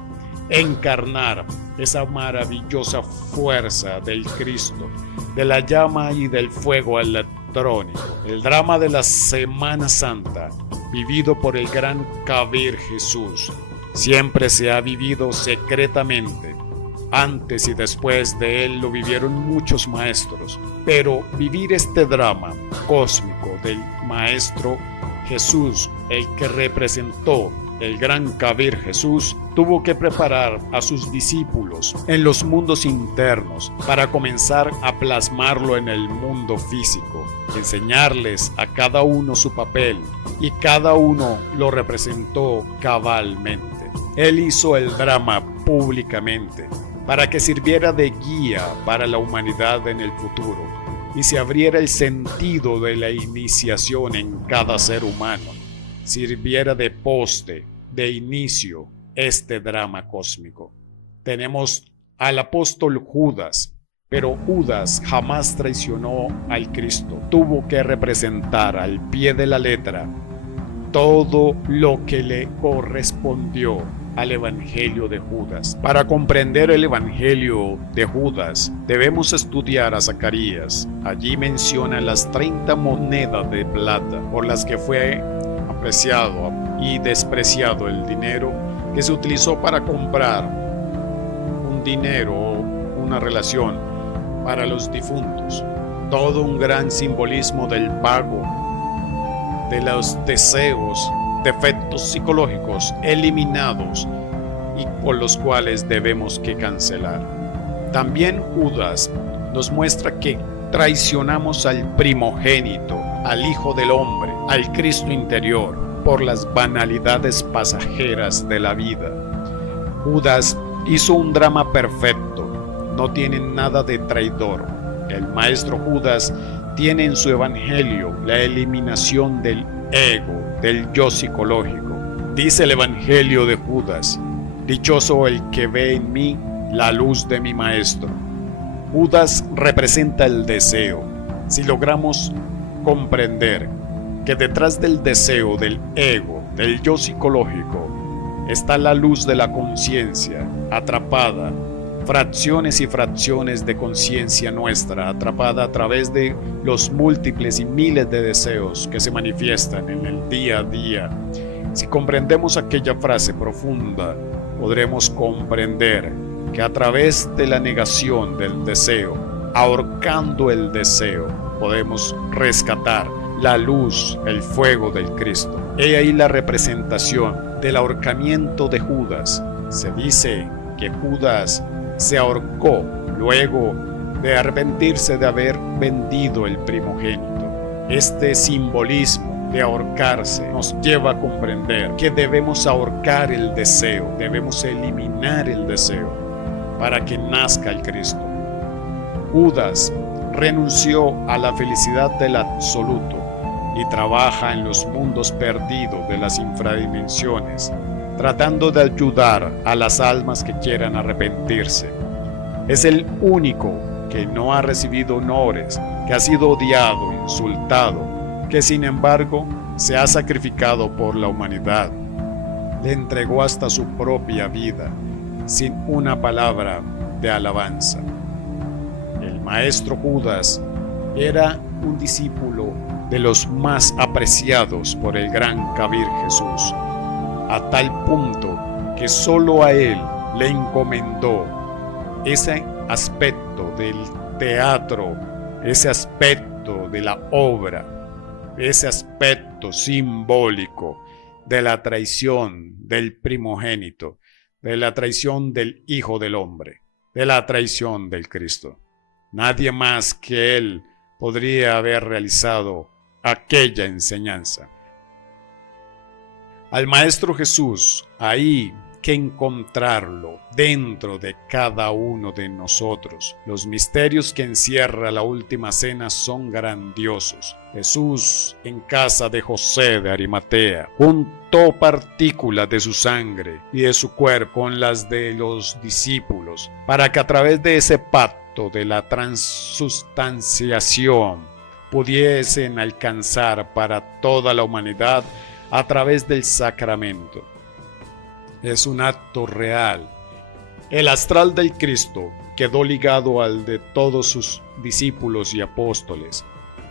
Encarnar esa maravillosa fuerza del Cristo, de la llama y del fuego electrónico. El drama de la Semana Santa, vivido por el gran Kabir Jesús, siempre se ha vivido secretamente. Antes y después de él lo vivieron muchos maestros, pero vivir este drama cósmico del Maestro Jesús, el que representó el gran Kabir Jesús, tuvo que preparar a sus discípulos en los mundos internos para comenzar a plasmarlo en el mundo físico, enseñarles a cada uno su papel, y cada uno lo representó cabalmente. Él hizo el drama públicamente para que sirviera de guía para la humanidad en el futuro y se abriera el sentido de la iniciación en cada ser humano, sirviera de poste, de inicio, este drama cósmico. Tenemos al apóstol Judas, pero Judas jamás traicionó al Cristo. Tuvo que representar al pie de la letra todo lo que le correspondió al Evangelio de Judas. Para comprender el Evangelio de Judas, debemos estudiar a Zacarías. Allí menciona las 30 monedas de plata por las que fue apreciado y despreciado el dinero que se utilizó para comprar un dinero o una relación para los difuntos. Todo un gran simbolismo del pago de los deseos, defectos psicológicos eliminados y por los cuales debemos que cancelar. También Judas nos muestra que traicionamos al primogénito, al Hijo del Hombre, al Cristo interior, por las banalidades pasajeras de la vida. Judas hizo un drama perfecto, no tiene nada de traidor. El maestro Judas tiene en su evangelio la eliminación del ego, del yo psicológico. Dice el evangelio de Judas: dichoso el que ve en mí la luz de mi maestro. Judas representa el deseo. Si logramos comprender que detrás del deseo, del ego, del yo psicológico, está la luz de la conciencia atrapada, fracciones y fracciones de conciencia nuestra atrapada a través de los múltiples y miles de deseos que se manifiestan en el día a día. Si comprendemos aquella frase profunda, podremos comprender que a través de la negación del deseo, ahorcando el deseo, podemos rescatar la luz, el fuego del Cristo. He ahí la representación del ahorcamiento de Judas. Se dice que Judas se ahorcó luego de arrepentirse de haber vendido el primogénito. Este simbolismo de ahorcarse nos lleva a comprender que debemos ahorcar el deseo, debemos eliminar el deseo para que nazca el Cristo. Judas renunció a la felicidad del absoluto y trabaja en los mundos perdidos de las infradimensiones, tratando de ayudar a las almas que quieran arrepentirse. Es el único que no ha recibido honores, que ha sido odiado, insultado, que sin embargo se ha sacrificado por la humanidad. Le entregó hasta su propia vida, sin una palabra de alabanza. El maestro Judas era un discípulo de los más apreciados por el gran Kabir Jesús, a tal punto que solo a él le encomendó ese aspecto del teatro, ese aspecto de la obra, ese aspecto simbólico de la traición del primogénito, de la traición del Hijo del Hombre, de la traición del Cristo. Nadie más que él podría haber realizado aquella enseñanza. Al Maestro Jesús hay que encontrarlo dentro de cada uno de nosotros. Los misterios que encierra la última cena son grandiosos. Jesús, en casa de José de Arimatea, juntó partículas de su sangre y de su cuerpo con las de los discípulos, para que a través de ese pacto de la transustanciación pudiesen alcanzar para toda la humanidad a través del sacramento. Es un acto real. El astral del Cristo quedó ligado al de todos sus discípulos y apóstoles.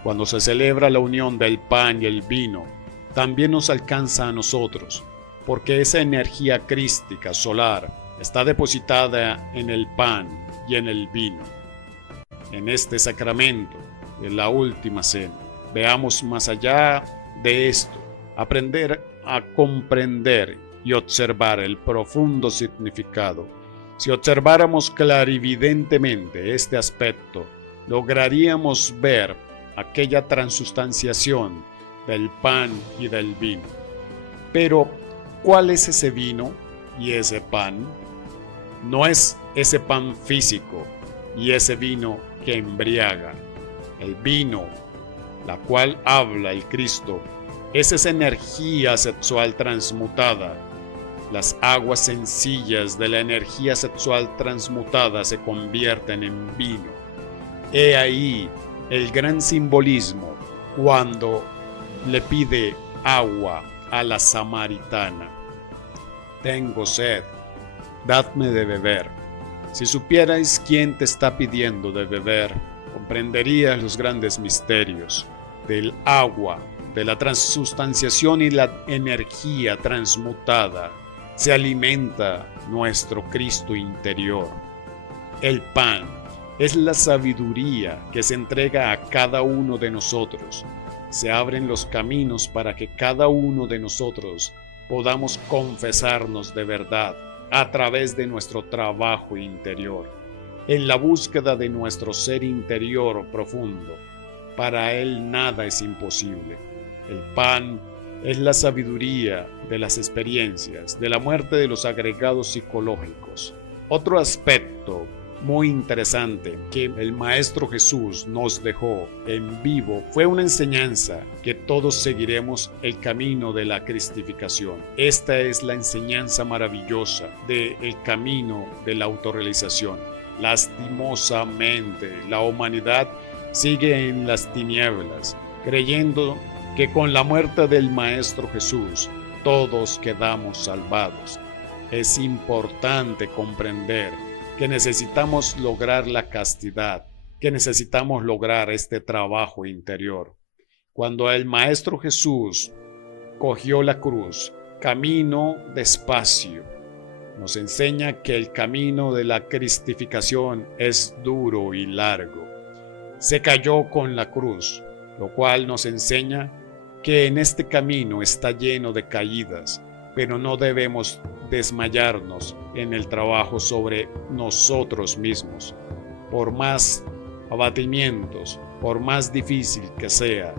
Cuando se celebra la unión del pan y el vino, también nos alcanza a nosotros, porque esa energía crística solar está depositada en el pan y en el vino. En este sacramento de la última cena, veamos más allá de esto, aprender a comprender y observar el profundo significado. Si observáramos clarividentemente este aspecto, lograríamos ver aquella transustanciación del pan y del vino. Pero, ¿cuál es ese vino y ese pan? No es ese pan físico y ese vino que embriaga. El vino, la cual habla el Cristo, es esa energía sexual transmutada. Las aguas sencillas de la energía sexual transmutada se convierten en vino. He ahí el gran simbolismo cuando le pide agua a la samaritana. Tengo sed, dadme de beber. Si supierais quién te está pidiendo de beber, comprenderías los grandes misterios del agua, de la transustanciación y la energía transmutada. Se alimenta nuestro Cristo interior. El pan es la sabiduría que se entrega a cada uno de nosotros. Se abren los caminos para que cada uno de nosotros podamos confesarnos de verdad a través de nuestro trabajo interior, en la búsqueda de nuestro ser interior profundo. Para él nada es imposible. El pan es la sabiduría de las experiencias, de la muerte de los agregados psicológicos. Otro aspecto muy interesante que el Maestro Jesús nos dejó en vivo fue una enseñanza que todos seguiremos el camino de la cristificación. Esta es la enseñanza maravillosa del camino de la autorrealización. Lastimosamente, la humanidad sigue en las tinieblas, creyendo que con la muerte del Maestro Jesús todos quedamos salvados. Es importante comprender que necesitamos lograr la castidad, que necesitamos lograr este trabajo interior. Cuando el Maestro Jesús cogió la cruz, caminó despacio. Nos enseña que el camino de la cristificación es duro y largo. Se cayó con la cruz, lo cual nos enseña que en este camino está lleno de caídas, pero no debemos desmayarnos en el trabajo sobre nosotros mismos. Por más abatimientos, por más difícil que sea,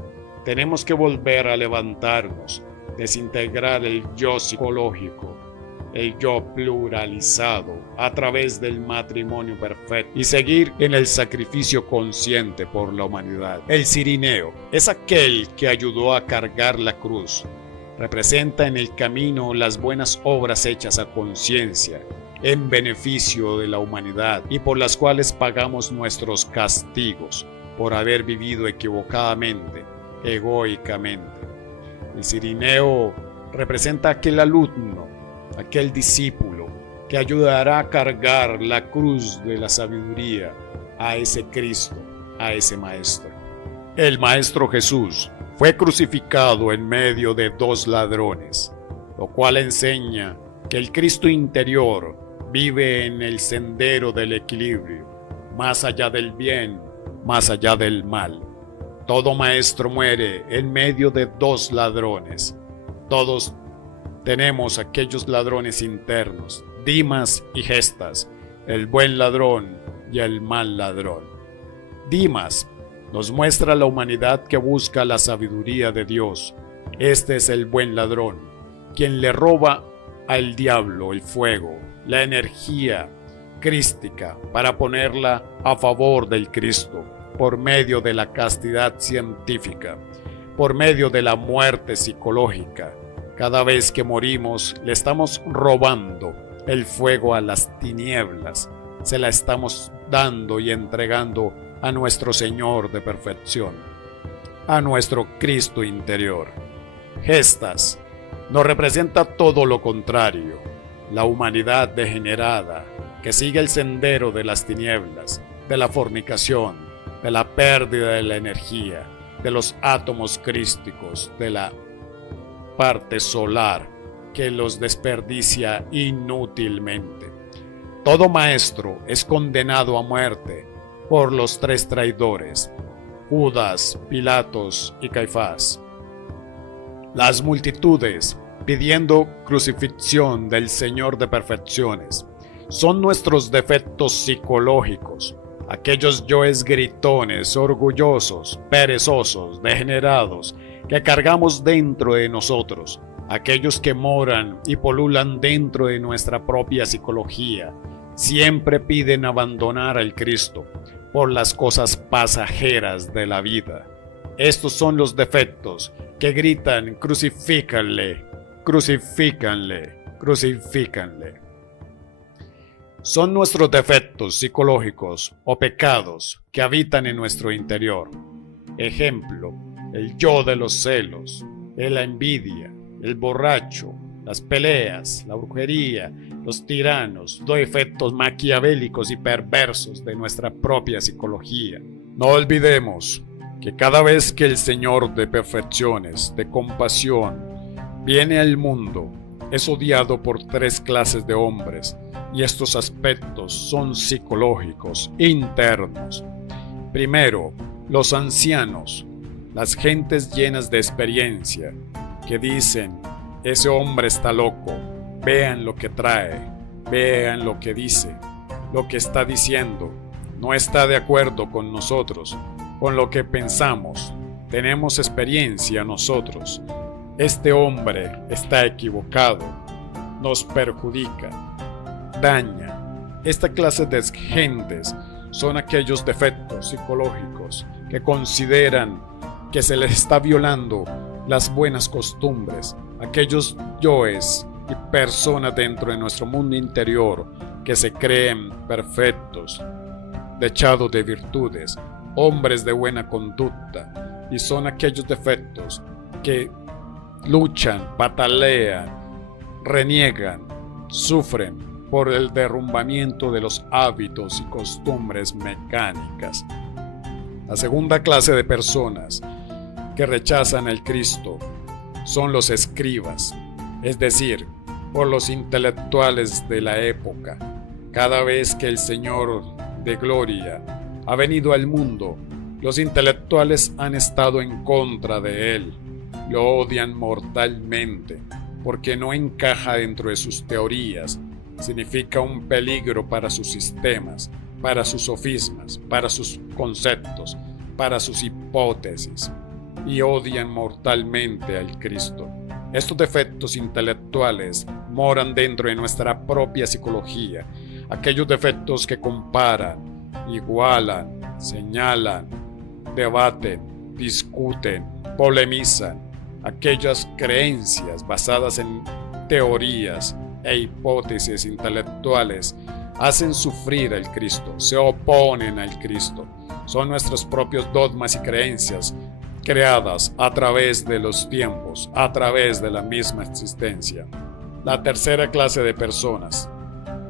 tenemos que volver a levantarnos, desintegrar el yo psicológico, el yo pluralizado a través del matrimonio perfecto y seguir en el sacrificio consciente por la humanidad. El cirineo es aquel que ayudó a cargar la cruz. Representa en el camino las buenas obras hechas a conciencia, en beneficio de la humanidad y por las cuales pagamos nuestros castigos por haber vivido equivocadamente, egoicamente. El cirineo representa aquel alumno, aquel discípulo que ayudará a cargar la cruz de la sabiduría a ese Cristo, a ese Maestro. El Maestro Jesús fue crucificado en medio de dos ladrones, lo cual enseña que el Cristo interior vive en el sendero del equilibrio, más allá del bien, más allá del mal. Todo maestro muere en medio de dos ladrones. Todos tenemos aquellos ladrones internos, Dimas y Gestas, el buen ladrón y el mal ladrón. Dimas nos muestra la humanidad que busca la sabiduría de Dios. Este es el buen ladrón, quien le roba al diablo el fuego, la energía crística para ponerla a favor del Cristo, por medio de la castidad científica, por medio de la muerte psicológica. Cada vez que morimos le estamos robando el fuego a las tinieblas, se la estamos dando y entregando a nuestro Señor de perfección, a nuestro Cristo interior. Gestas nos representa todo lo contrario, la humanidad degenerada que sigue el sendero de las tinieblas, de la fornicación, de la pérdida de la energía, de los átomos crísticos, de la parte solar que los desperdicia inútilmente. Todo maestro es condenado a muerte por los tres traidores, Judas, Pilatos y Caifás. Las multitudes pidiendo crucifixión del Señor de perfecciones son nuestros defectos psicológicos, aquellos yoes gritones, orgullosos, perezosos, degenerados, que cargamos dentro de nosotros, aquellos que moran y polulan dentro de nuestra propia psicología, siempre piden abandonar al Cristo por las cosas pasajeras de la vida. Estos son los defectos que gritan: crucifícanle, crucifícanle, crucifícanle. Son nuestros defectos psicológicos o pecados que habitan en nuestro interior. Ejemplo, el yo de los celos, la envidia, el borracho, las peleas, la brujería, los tiranos, los efectos maquiavélicos y perversos de nuestra propia psicología. No olvidemos que cada vez que el Señor de perfecciones, de compasión, viene al mundo, es odiado por tres clases de hombres, y estos aspectos son psicológicos, internos. Primero, los ancianos, las gentes llenas de experiencia, que dicen: ese hombre está loco, vean lo que trae, vean lo que dice, lo que está diciendo, no está de acuerdo con nosotros, con lo que pensamos, tenemos experiencia nosotros. Este hombre está equivocado, nos perjudica, daña. Esta clase de gentes son aquellos defectos psicológicos que consideran que se les está violando las buenas costumbres, aquellos yoes y personas dentro de nuestro mundo interior que se creen perfectos, dechados de virtudes, hombres de buena conducta, y son aquellos defectos que luchan, patalean, reniegan, sufren por el derrumbamiento de los hábitos y costumbres mecánicas. La segunda clase de personas que rechazan al Cristo son los escribas, es decir, por los intelectuales de la época. Cada vez que el Señor de gloria ha venido al mundo, los intelectuales han estado en contra de él, lo odian mortalmente, porque no encaja dentro de sus teorías, significa un peligro para sus sistemas, para sus sofismas, para sus conceptos, para sus hipótesis, y odian mortalmente al Cristo. Estos defectos intelectuales moran dentro de nuestra propia psicología, aquellos defectos que comparan, igualan, señalan, debaten, discuten, polemizan, aquellas creencias basadas en teorías e hipótesis intelectuales hacen sufrir al Cristo, se oponen al Cristo. Son nuestros propios dogmas y creencias creadas a través de los tiempos, a través de la misma existencia. La tercera clase de personas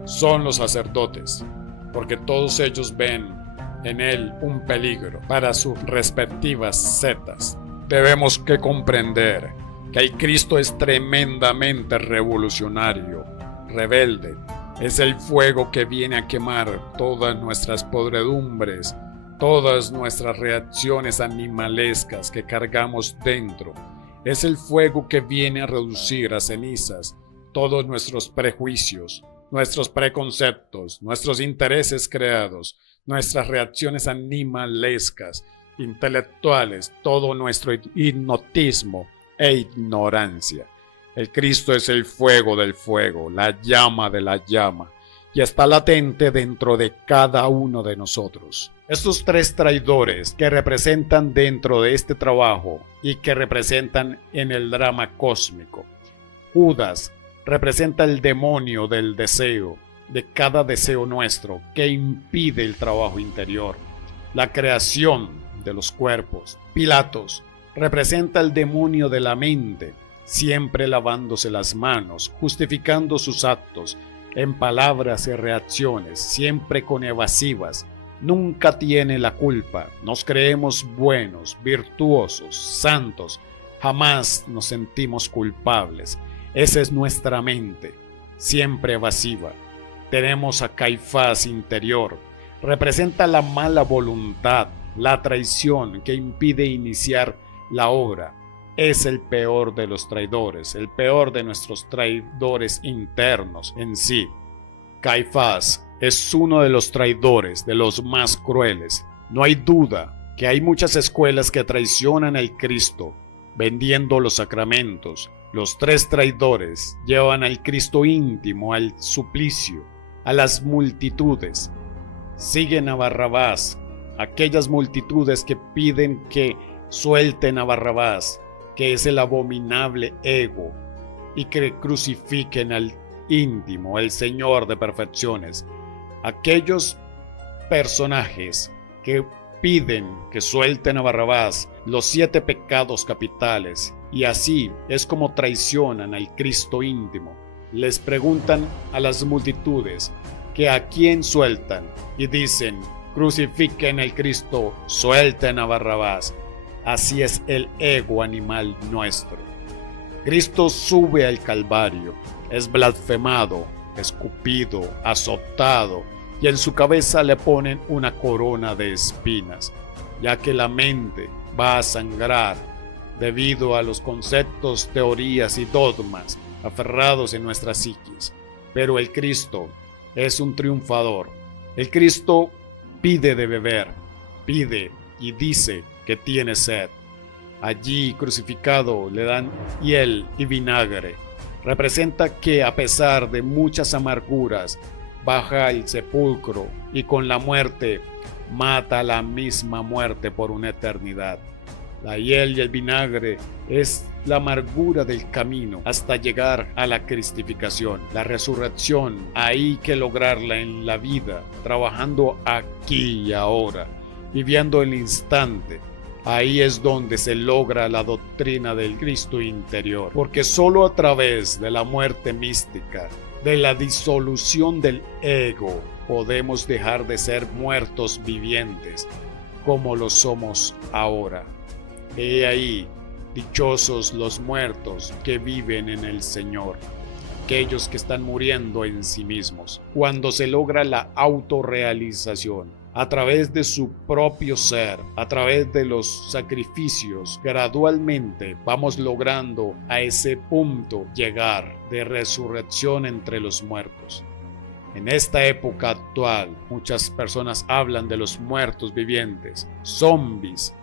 son los sacerdotes, porque todos ellos ven en él un peligro para sus respectivas setas. Debemos que comprender que el Cristo es tremendamente revolucionario, rebelde. Es el fuego que viene a quemar todas nuestras podredumbres, todas nuestras reacciones animalescas que cargamos dentro. Es el fuego que viene a reducir a cenizas todos nuestros prejuicios, nuestros preconceptos, nuestros intereses creados, nuestras reacciones animalescas, intelectuales, todo nuestro hipnotismo e ignorancia. El Cristo es el fuego del fuego, la llama de la llama, y está latente dentro de cada uno de nosotros. Estos tres traidores que representan dentro de este trabajo y que representan en el drama cósmico. Judas representa el demonio del deseo, de cada deseo nuestro que impide el trabajo interior, la creación de los cuerpos. Pilatos representa el demonio de la mente, siempre lavándose las manos, justificando sus actos en palabras y reacciones, siempre con evasivas. Nunca tiene la culpa. Nos creemos buenos, virtuosos, santos. Jamás nos sentimos culpables. Esa es nuestra mente, siempre evasiva. Tenemos a Caifás interior. Representa la mala voluntad, la traición que impide iniciar la obra. Es el peor de los traidores, el peor de nuestros traidores internos en sí. Caifás es uno de los traidores, de los más crueles. No hay duda que hay muchas escuelas que traicionan al Cristo, vendiendo los sacramentos. Los tres traidores llevan al Cristo íntimo al suplicio, a las multitudes. Siguen a Barrabás, aquellas multitudes que piden que suelten a Barrabás, que es el abominable ego, y que crucifiquen al íntimo, el Señor de perfecciones. Aquellos personajes que piden que suelten a Barrabás, los 7 pecados capitales, y así es como traicionan al Cristo íntimo. Les preguntan a las multitudes que a quién sueltan, y dicen: crucifiquen al Cristo, suelten a Barrabás. Así es el ego animal nuestro. Cristo sube al Calvario, es blasfemado, escupido, azotado, y en su cabeza le ponen una corona de espinas, ya que la mente va a sangrar debido a los conceptos, teorías y dogmas aferrados en nuestra psiquis. Pero el Cristo es un triunfador. El Cristo pide de beber, pide y dice que tiene sed. Allí crucificado le dan hiel y vinagre. Representa que a pesar de muchas amarguras, baja al sepulcro y con la muerte mata a la misma muerte por una eternidad. La hiel y el vinagre es la amargura del camino hasta llegar a la cristificación, la resurrección. Hay que lograrla en la vida, trabajando aquí y ahora, viviendo el instante. Ahí es donde se logra la doctrina del Cristo interior, porque solo a través de la muerte mística, de la disolución del ego, podemos dejar de ser muertos vivientes como lo somos ahora. He ahí, dichosos los muertos que viven en el Señor, aquellos que están muriendo en sí mismos. Cuando se logra la autorrealización, a través de su propio ser, a través de los sacrificios, gradualmente vamos logrando a ese punto llegar de resurrección entre los muertos. En esta época actual, muchas personas hablan de los muertos vivientes, zombies,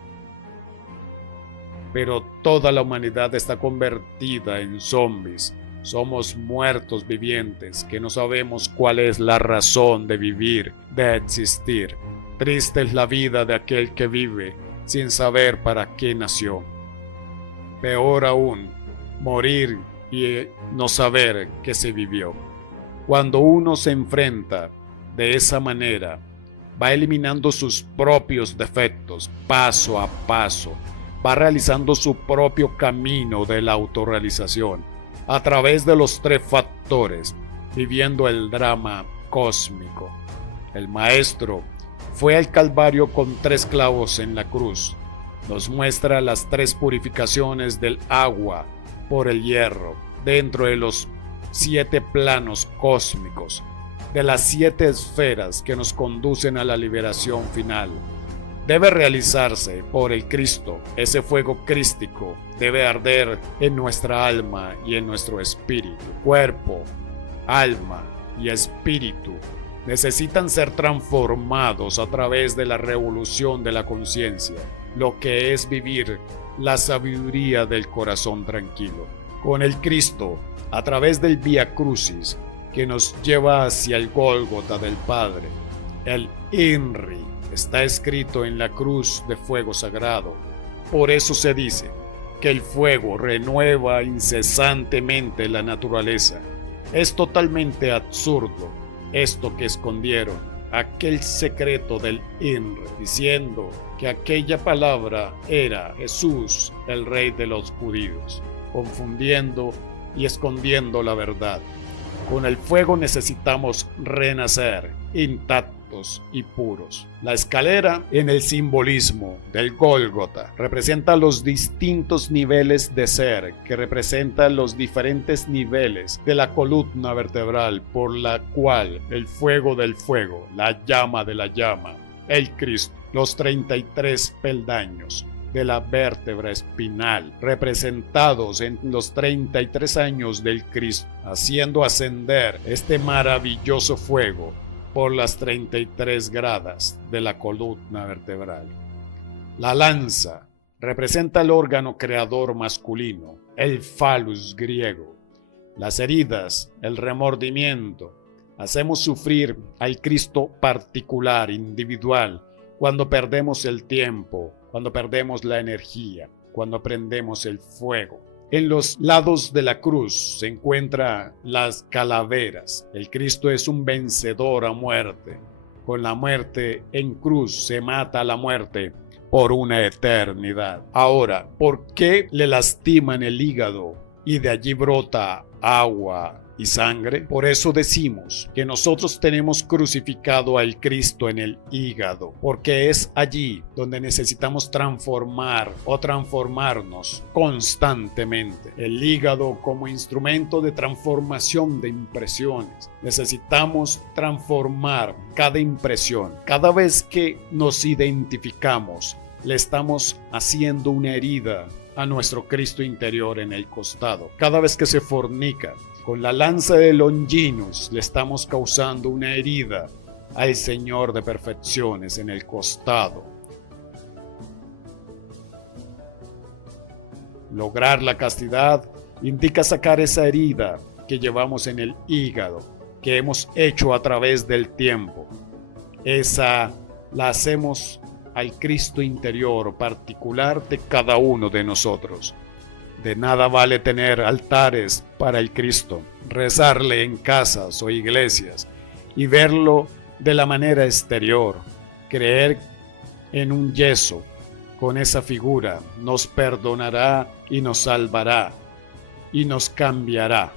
pero toda la humanidad está convertida en zombies. Somos muertos vivientes que no sabemos cuál es la razón de vivir, de existir. Triste es la vida de aquel que vive sin saber para qué nació. Peor aún, morir y no saber que se vivió. Cuando uno se enfrenta de esa manera, va eliminando sus propios defectos paso a paso, va realizando su propio camino de la autorrealización a través de los tres factores, viviendo el drama cósmico. El Maestro fue al Calvario con 3 clavos en la cruz. Nos muestra las 3 purificaciones del agua por el hierro dentro de los 7 planos cósmicos, de las 7 esferas que nos conducen a la liberación final. Debe realizarse por el Cristo. Ese fuego crístico debe arder en nuestra alma y en nuestro espíritu. Cuerpo, alma y espíritu necesitan ser transformados a través de la revolución de la conciencia, lo que es vivir la sabiduría del corazón tranquilo. Con el Cristo, a través del Vía Crucis, que nos lleva hacia el Gólgota del Padre, el INRI está escrito en la cruz de fuego sagrado. Por eso se dice que el fuego renueva incesantemente la naturaleza. Es totalmente absurdo esto que escondieron, aquel secreto del INRI, diciendo que aquella palabra era Jesús, el Rey de los judíos, confundiendo y escondiendo la verdad. Con el fuego necesitamos renacer intactos y puros. La escalera, en el simbolismo del Gólgota, representa los distintos niveles de ser, que representan los diferentes niveles de la columna vertebral por la cual el fuego del fuego, la llama de la llama, el Cristo, los 33 peldaños de la vértebra espinal, representados en los 33 años del Cristo, haciendo ascender este maravilloso fuego por las 33 gradas de la columna vertebral. La lanza representa el órgano creador masculino, el phallus griego. Las heridas, el remordimiento, hacemos sufrir al Cristo particular, individual, cuando perdemos el tiempo, cuando perdemos la energía, cuando prendemos el fuego. En los lados de la cruz se encuentran las calaveras. El Cristo es un vencedor a muerte. Con la muerte en cruz se mata a la muerte por una eternidad. Ahora, ¿por qué le lastiman el hígado y de allí brota agua y sangre? Por eso decimos que nosotros tenemos crucificado al Cristo en el hígado, porque es allí donde necesitamos transformar o transformarnos constantemente. El hígado como instrumento de transformación de impresiones. Necesitamos transformar cada impresión. Cada vez que nos identificamos, le estamos haciendo una herida a nuestro Cristo interior en el costado. Cada vez que se fornica, con la lanza de Longinus le estamos causando una herida al Señor de perfecciones en el costado. Lograr la castidad indica sacar esa herida que llevamos en el hígado, que hemos hecho a través del tiempo. Esa la hacemos al Cristo interior particular de cada uno de nosotros. De nada vale tener altares para el Cristo, rezarle en casas o iglesias y verlo de la manera exterior, creer en un yeso con esa figura nos perdonará y nos salvará y nos cambiará.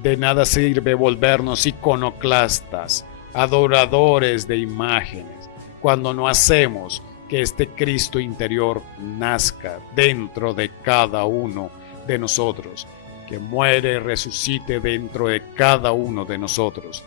De nada sirve volvernos iconoclastas, adoradores de imágenes, cuando no hacemos que este Cristo interior nazca dentro de cada uno de nosotros, que muere y resucite dentro de cada uno de nosotros.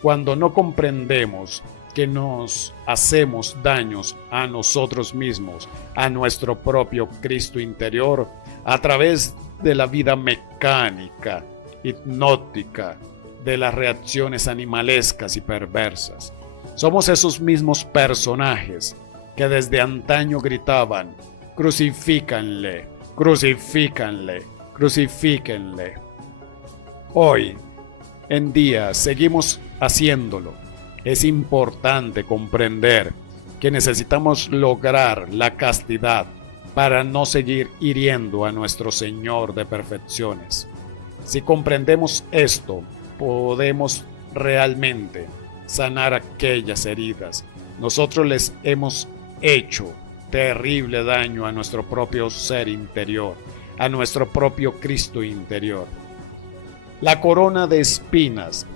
Cuando no comprendemos que nos hacemos daños a nosotros mismos, a nuestro propio Cristo interior, a través de la vida mecánica, hipnótica, de las reacciones animalescas y perversas. Somos esos mismos personajes que desde antaño gritaban: crucifícanle, crucifícanle, crucifíquenle. Hoy en día seguimos haciéndolo. Es importante comprender que necesitamos lograr la castidad para no seguir hiriendo a nuestro Señor de perfecciones. Si comprendemos esto, podemos realmente sanar aquellas heridas. Nosotros les hemos hecho terrible daño a nuestro propio ser interior, a nuestro propio Cristo interior. La corona de espinas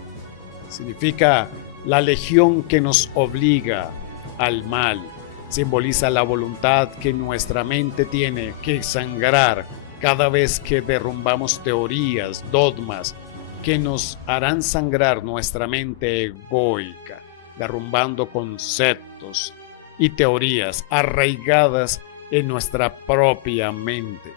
significa la legión que nos obliga al mal. Simboliza la voluntad que nuestra mente tiene que sangrar cada vez que derrumbamos teorías, dogmas, que nos harán sangrar nuestra mente egoica, derrumbando conceptos y teorías arraigadas en nuestra propia mente.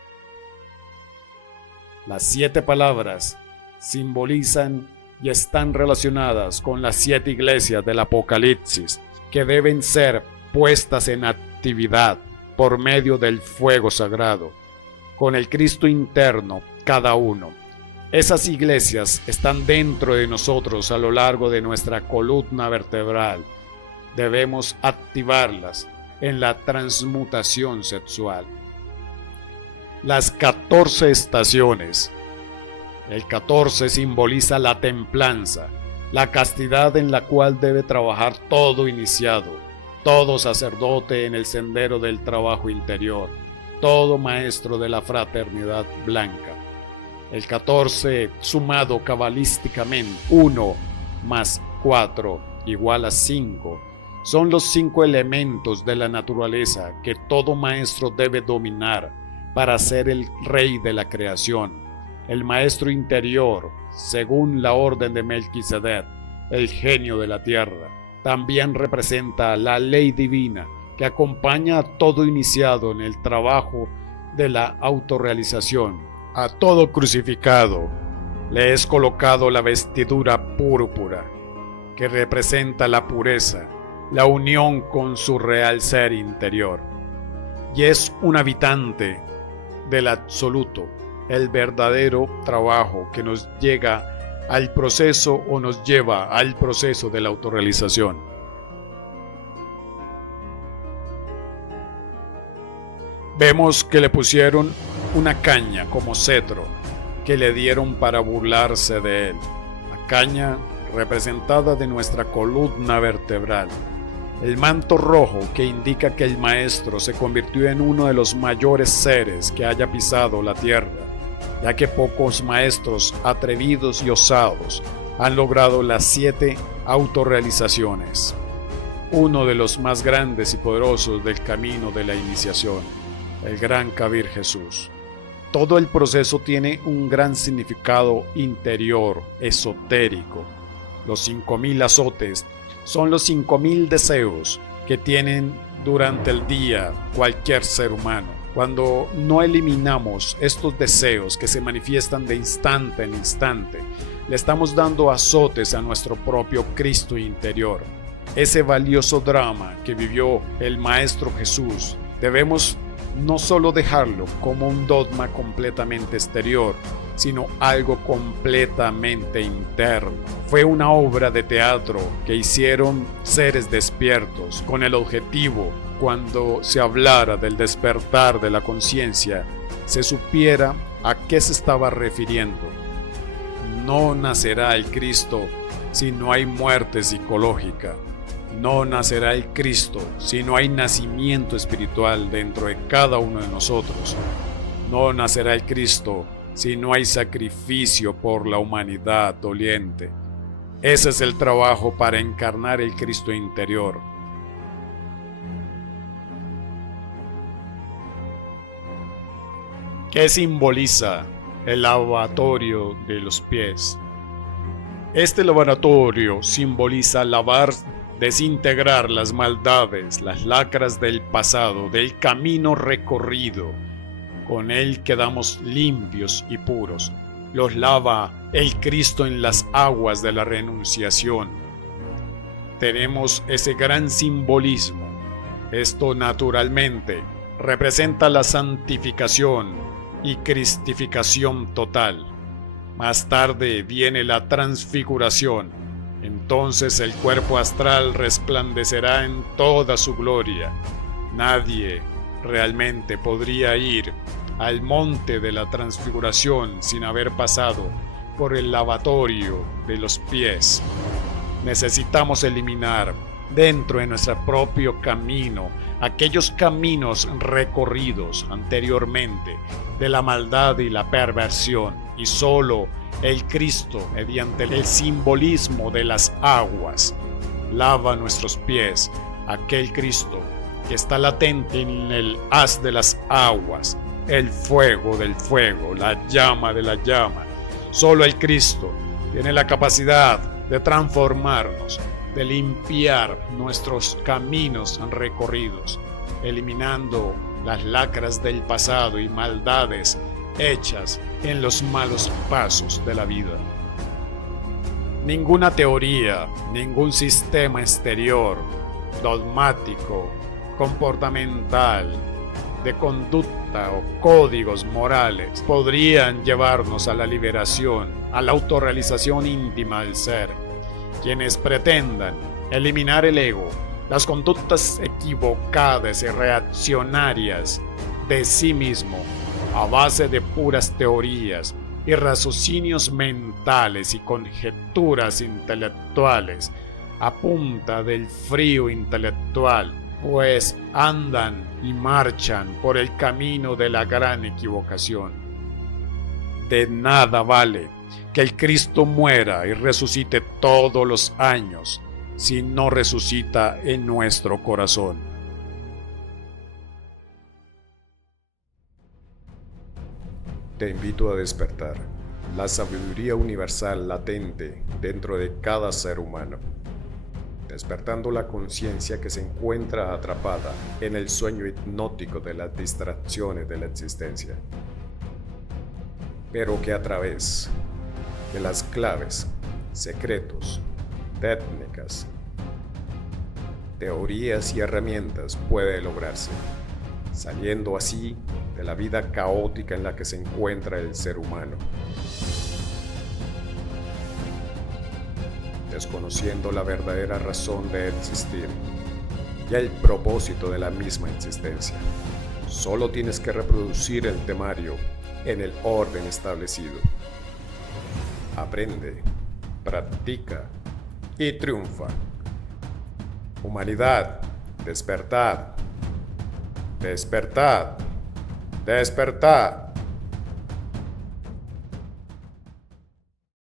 Las 7 palabras simbolizan y están relacionadas con las 7 iglesias del Apocalipsis, que deben ser puestas en actividad por medio del fuego sagrado, con el Cristo interno cada uno. Esas iglesias están dentro de nosotros a lo largo de nuestra columna vertebral. Debemos activarlas en la transmutación sexual. Las 14 estaciones. El 14 simboliza la templanza, la castidad en la cual debe trabajar todo iniciado, todo sacerdote en el sendero del trabajo interior, todo maestro de la fraternidad blanca. El 14 sumado cabalísticamente, 1 más 4 igual a 5, son los 5 elementos de la naturaleza que todo maestro debe dominar para ser el rey de la creación. El maestro interior, según la orden de Melquisedec, el genio de la tierra, también representa la ley divina que acompaña a todo iniciado en el trabajo de la autorrealización. A todo crucificado le es colocado la vestidura púrpura, que representa la pureza, la unión con su real ser interior. Y es un habitante del absoluto, el verdadero trabajo que nos llega al proceso o nos lleva al proceso de la autorrealización. Vemos que le pusieron una caña como cetro que le dieron para burlarse de él. La caña representada de nuestra columna vertebral. El manto rojo que indica que el maestro se convirtió en uno de los mayores seres que haya pisado la tierra, ya que pocos maestros atrevidos y osados han logrado las 7 autorrealizaciones. Uno de los más grandes y poderosos del camino de la iniciación, el gran Kabir Jesús. Todo el proceso tiene un gran significado interior, esotérico. Los 5000 azotes son los 5000 deseos que tienen durante el día cualquier ser humano. Cuando no eliminamos estos deseos que se manifiestan de instante en instante, le estamos dando azotes a nuestro propio Cristo interior. Ese valioso drama que vivió el Maestro Jesús, debemos no solo dejarlo como un dogma completamente exterior, sino algo completamente interno. Fue una obra de teatro que hicieron seres despiertos con el objetivo, cuando se hablara del despertar de la conciencia, se supiera a qué se estaba refiriendo. No nacerá el Cristo si no hay muerte psicológica. No nacerá el Cristo si no hay nacimiento espiritual dentro de cada uno de nosotros. No nacerá el Cristo si no hay sacrificio por la humanidad doliente. Ese es el trabajo para encarnar el Cristo interior. ¿Qué simboliza el lavatorio de los pies? Este lavatorio simboliza lavar, desintegrar las maldades, las lacras del pasado, del camino recorrido. Con él quedamos limpios y puros. Los lava el Cristo en las aguas de la renunciación. Tenemos ese gran simbolismo. Esto naturalmente representa la santificación y cristificación total. Más tarde viene la transfiguración. Entonces el cuerpo astral resplandecerá en toda su gloria. Nadie realmente podría ir al monte de la transfiguración sin haber pasado por el lavatorio de los pies. Necesitamos eliminar dentro de nuestro propio camino, aquellos caminos recorridos anteriormente de la maldad y la perversión, y solo el Cristo, mediante el simbolismo de las aguas, lava nuestros pies. Aquel Cristo que está latente en el haz de las aguas, el fuego del fuego, la llama de la llama. Solo el Cristo tiene la capacidad de transformarnos, de limpiar nuestros caminos recorridos, eliminando las lacras del pasado y maldades hechas en los malos pasos de la vida. Ninguna teoría, ningún sistema exterior, dogmático, comportamental, de conducta o códigos morales podrían llevarnos a la liberación, a la autorrealización íntima del ser. Quienes pretendan eliminar el ego, las conductas equivocadas y reaccionarias de sí mismo a base de puras teorías y raciocinios mentales y conjeturas intelectuales a punta del frío intelectual, pues andan y marchan por el camino de la gran equivocación. De nada vale que el Cristo muera y resucite todos los años si no resucita en nuestro corazón. Te invito a despertar la sabiduría universal latente dentro de cada ser humano, despertando la conciencia que se encuentra atrapada en el sueño hipnótico de las distracciones de la existencia, pero que a través de las claves, secretos, técnicas, teorías y herramientas puede lograrse, saliendo así de la vida caótica en la que se encuentra el ser humano, desconociendo la verdadera razón de existir y el propósito de la misma existencia. Solo tienes que reproducir el temario en el orden establecido. Aprende, practica y triunfa. Humanidad, despertad, despertad, despertad.